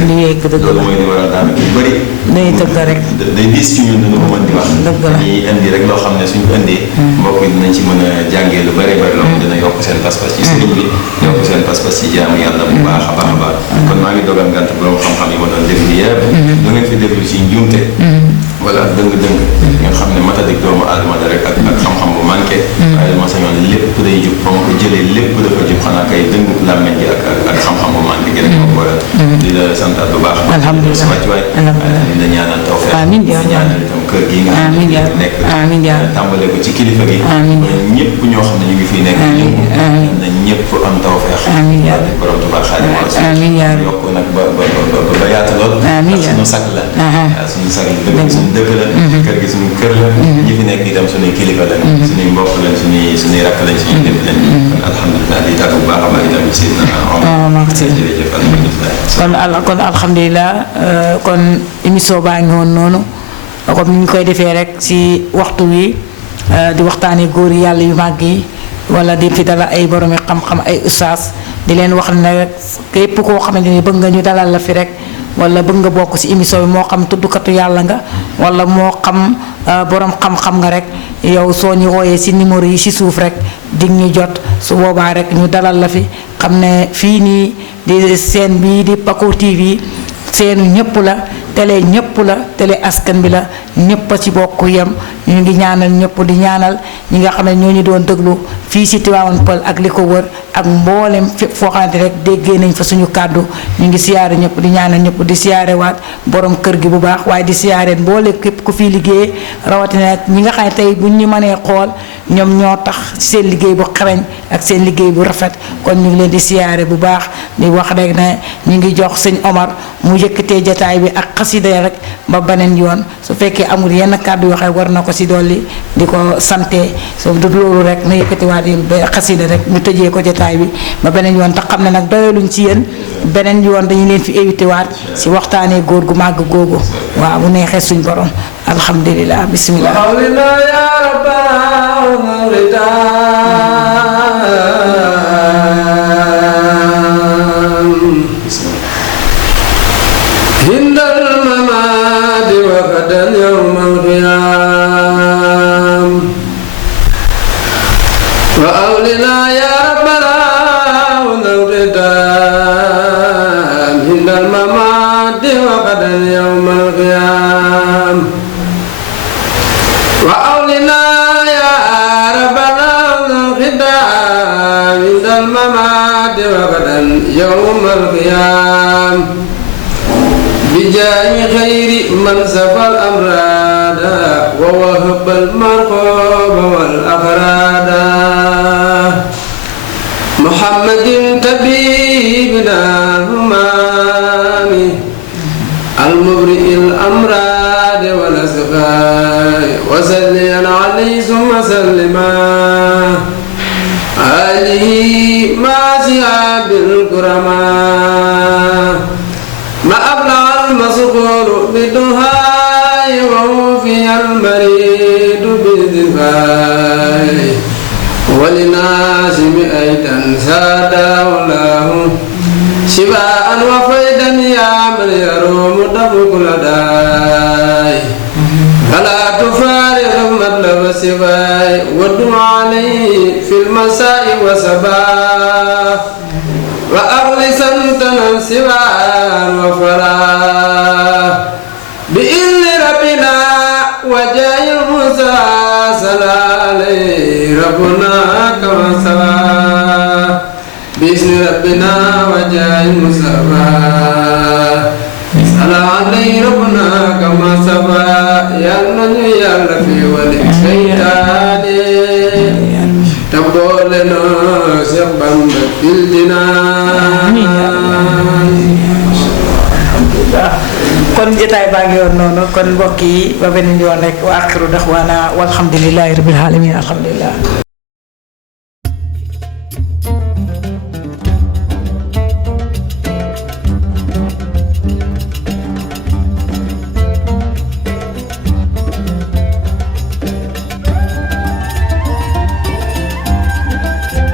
loolu mooy li waral daanaka yu bëri day tëgg rek day diis ci ñun dañu ko mën di wax dañuy indi rek loo xam ne suñ ko indee mbokk yi dinañ ci mën a jàngee lu bëri bëri loo xam ne dina yokk seen pas-pas ci sëriñ bi yokk seen pas-pas ci jaamu yàlla bu baax a baax a baax kon maa ngi dogal ngant borom xam-xam yi ma doon déglu yëpp lu ngeen fi déglu ci njuumte wala ak dëng-dëng nga xam ne matadik doomu aadama la rek ak xam-xam bu manqué waaye dama sañoon lépp day jub ba ma ko jëlee lépp dafa jub xanaa kay dëngu làmmeñ gi ak xam-xam bu manqué gi rek moo ko waral di la santaat bu baax alhamdulilah sa wàccuwaay di la ñaanal tawfeex amiin di ñaanal itam kër gi nga xam ne nekk tàmbale ko ci kilifa gi ñëpp ñoo xam ne ñu ngi fii nekk na ñëpp am tawfeex borom Tuubaa Xaadimu Rasuul yokk nag ba yaatu lool ndax suñu sag la suñu sag la suñu dëkk la kër gi suñu kër la ñi fi nekk itam suñuy kilifa lañ suñuy mbokk lañ suñuy rakk lañ suñuy lépp lañ kon alhamdulilah di tàgg bu baax a baax itam ci jërëjëf alhamdulilah kon alhamdulilah kon émission baa ngi woon noonu comme ni ñu koy defee rek si waxtu wi di waxtaanee góor yàlla yu màgg yi wala di fi dalal ay boromi xam-xam ay ustaas di leen wax ne képp koo xamante ni bëgg nga ñu dalal la fi rek wala bëgg nga bokk ci émission bi moo xam tuddukatu yàlla nga wala moo xam borom xam-xam nga rek yow soo ñu wooyee ci numéro yi ci suuf rek dig ñu jot su boobaa rek ñu dalal la fi xam ne fii nii di seen bii di Paco TV seenu ñëpp la télé ñëpp la télé askan bi la ñëpp a ci bokk yem ñu ngi ñaanal ñëpp di ñaanal ñi nga xam ne ñoo ñu doon déglu fii ci Tivaouane Peulh ak li ko wër ak mboolem fépp foo xamante rek déggee nañ fa suñu kàddu ñu ngi siyaare ñëpp di ñaanal ñëpp di siyaare waat borom kër gi bu baax waaye di siyaare mboole képp ku fii liggéey rawatina ñi nga xam ne tey buñ ñu mënee xool ñoom ñoo tax seen liggéey bu xarañ ak seen liggéey bu rafet kon ñu ngi leen di siyaare bu baax di wax rek ne ñu ngi jox sëñ Omar mu yëkkatee jataay bi ak xasida rek ba beneen yoon su fekkee amul yenn kàddu yoo xam war na ko si dolli di ko sante so du loolu rek na yëkkatiwaat yi ba xasida rek ñu tëjee ko jataay bi ba beneen yoon te xam ne nag doyaluñ ci yéen beneen yoon dañu leen fi évité waat si waxtaanee góor gu màgg googu waaw bu neexee suñ borom alhamdulilah bismillah وأولنا يا رب العالمين وغدا يوم القيام وأولنا يا ربنا الخدام عند الممات وغدا يوم القيام بجاه خير من سفى الأمراض ووهب المرقوب والأغراض محمد طبيبنا همام المبرئ الأمراض والأسقاء وسلم عليه ثم سلما آله مع صحاب الكرماء ما أبلغ المسكور بالدهاء ووفي المريض بالدفاع ولناس أيضا سادا الله شفاء وفيدا يا من يروم دفق لداي فلا تفارق مطلب السواي والدعاء عليه في المساء وصباح وأغلسا تنسبا وفرا بإذن ربنا وجاء الموسى صلى عليه ربنا كما سوى بإذن ربنا وجاء الموسى صلى عليه ربنا كما سوى يا نبي يا رفي وللشيطان تبقى لنا سبا في الجنان kon jotaay baa ngi woon noonu kon mbokk yi ba beneen yoon rek wa axiru daxwaana walhamdulillahi rabbil alamin alhamdulillah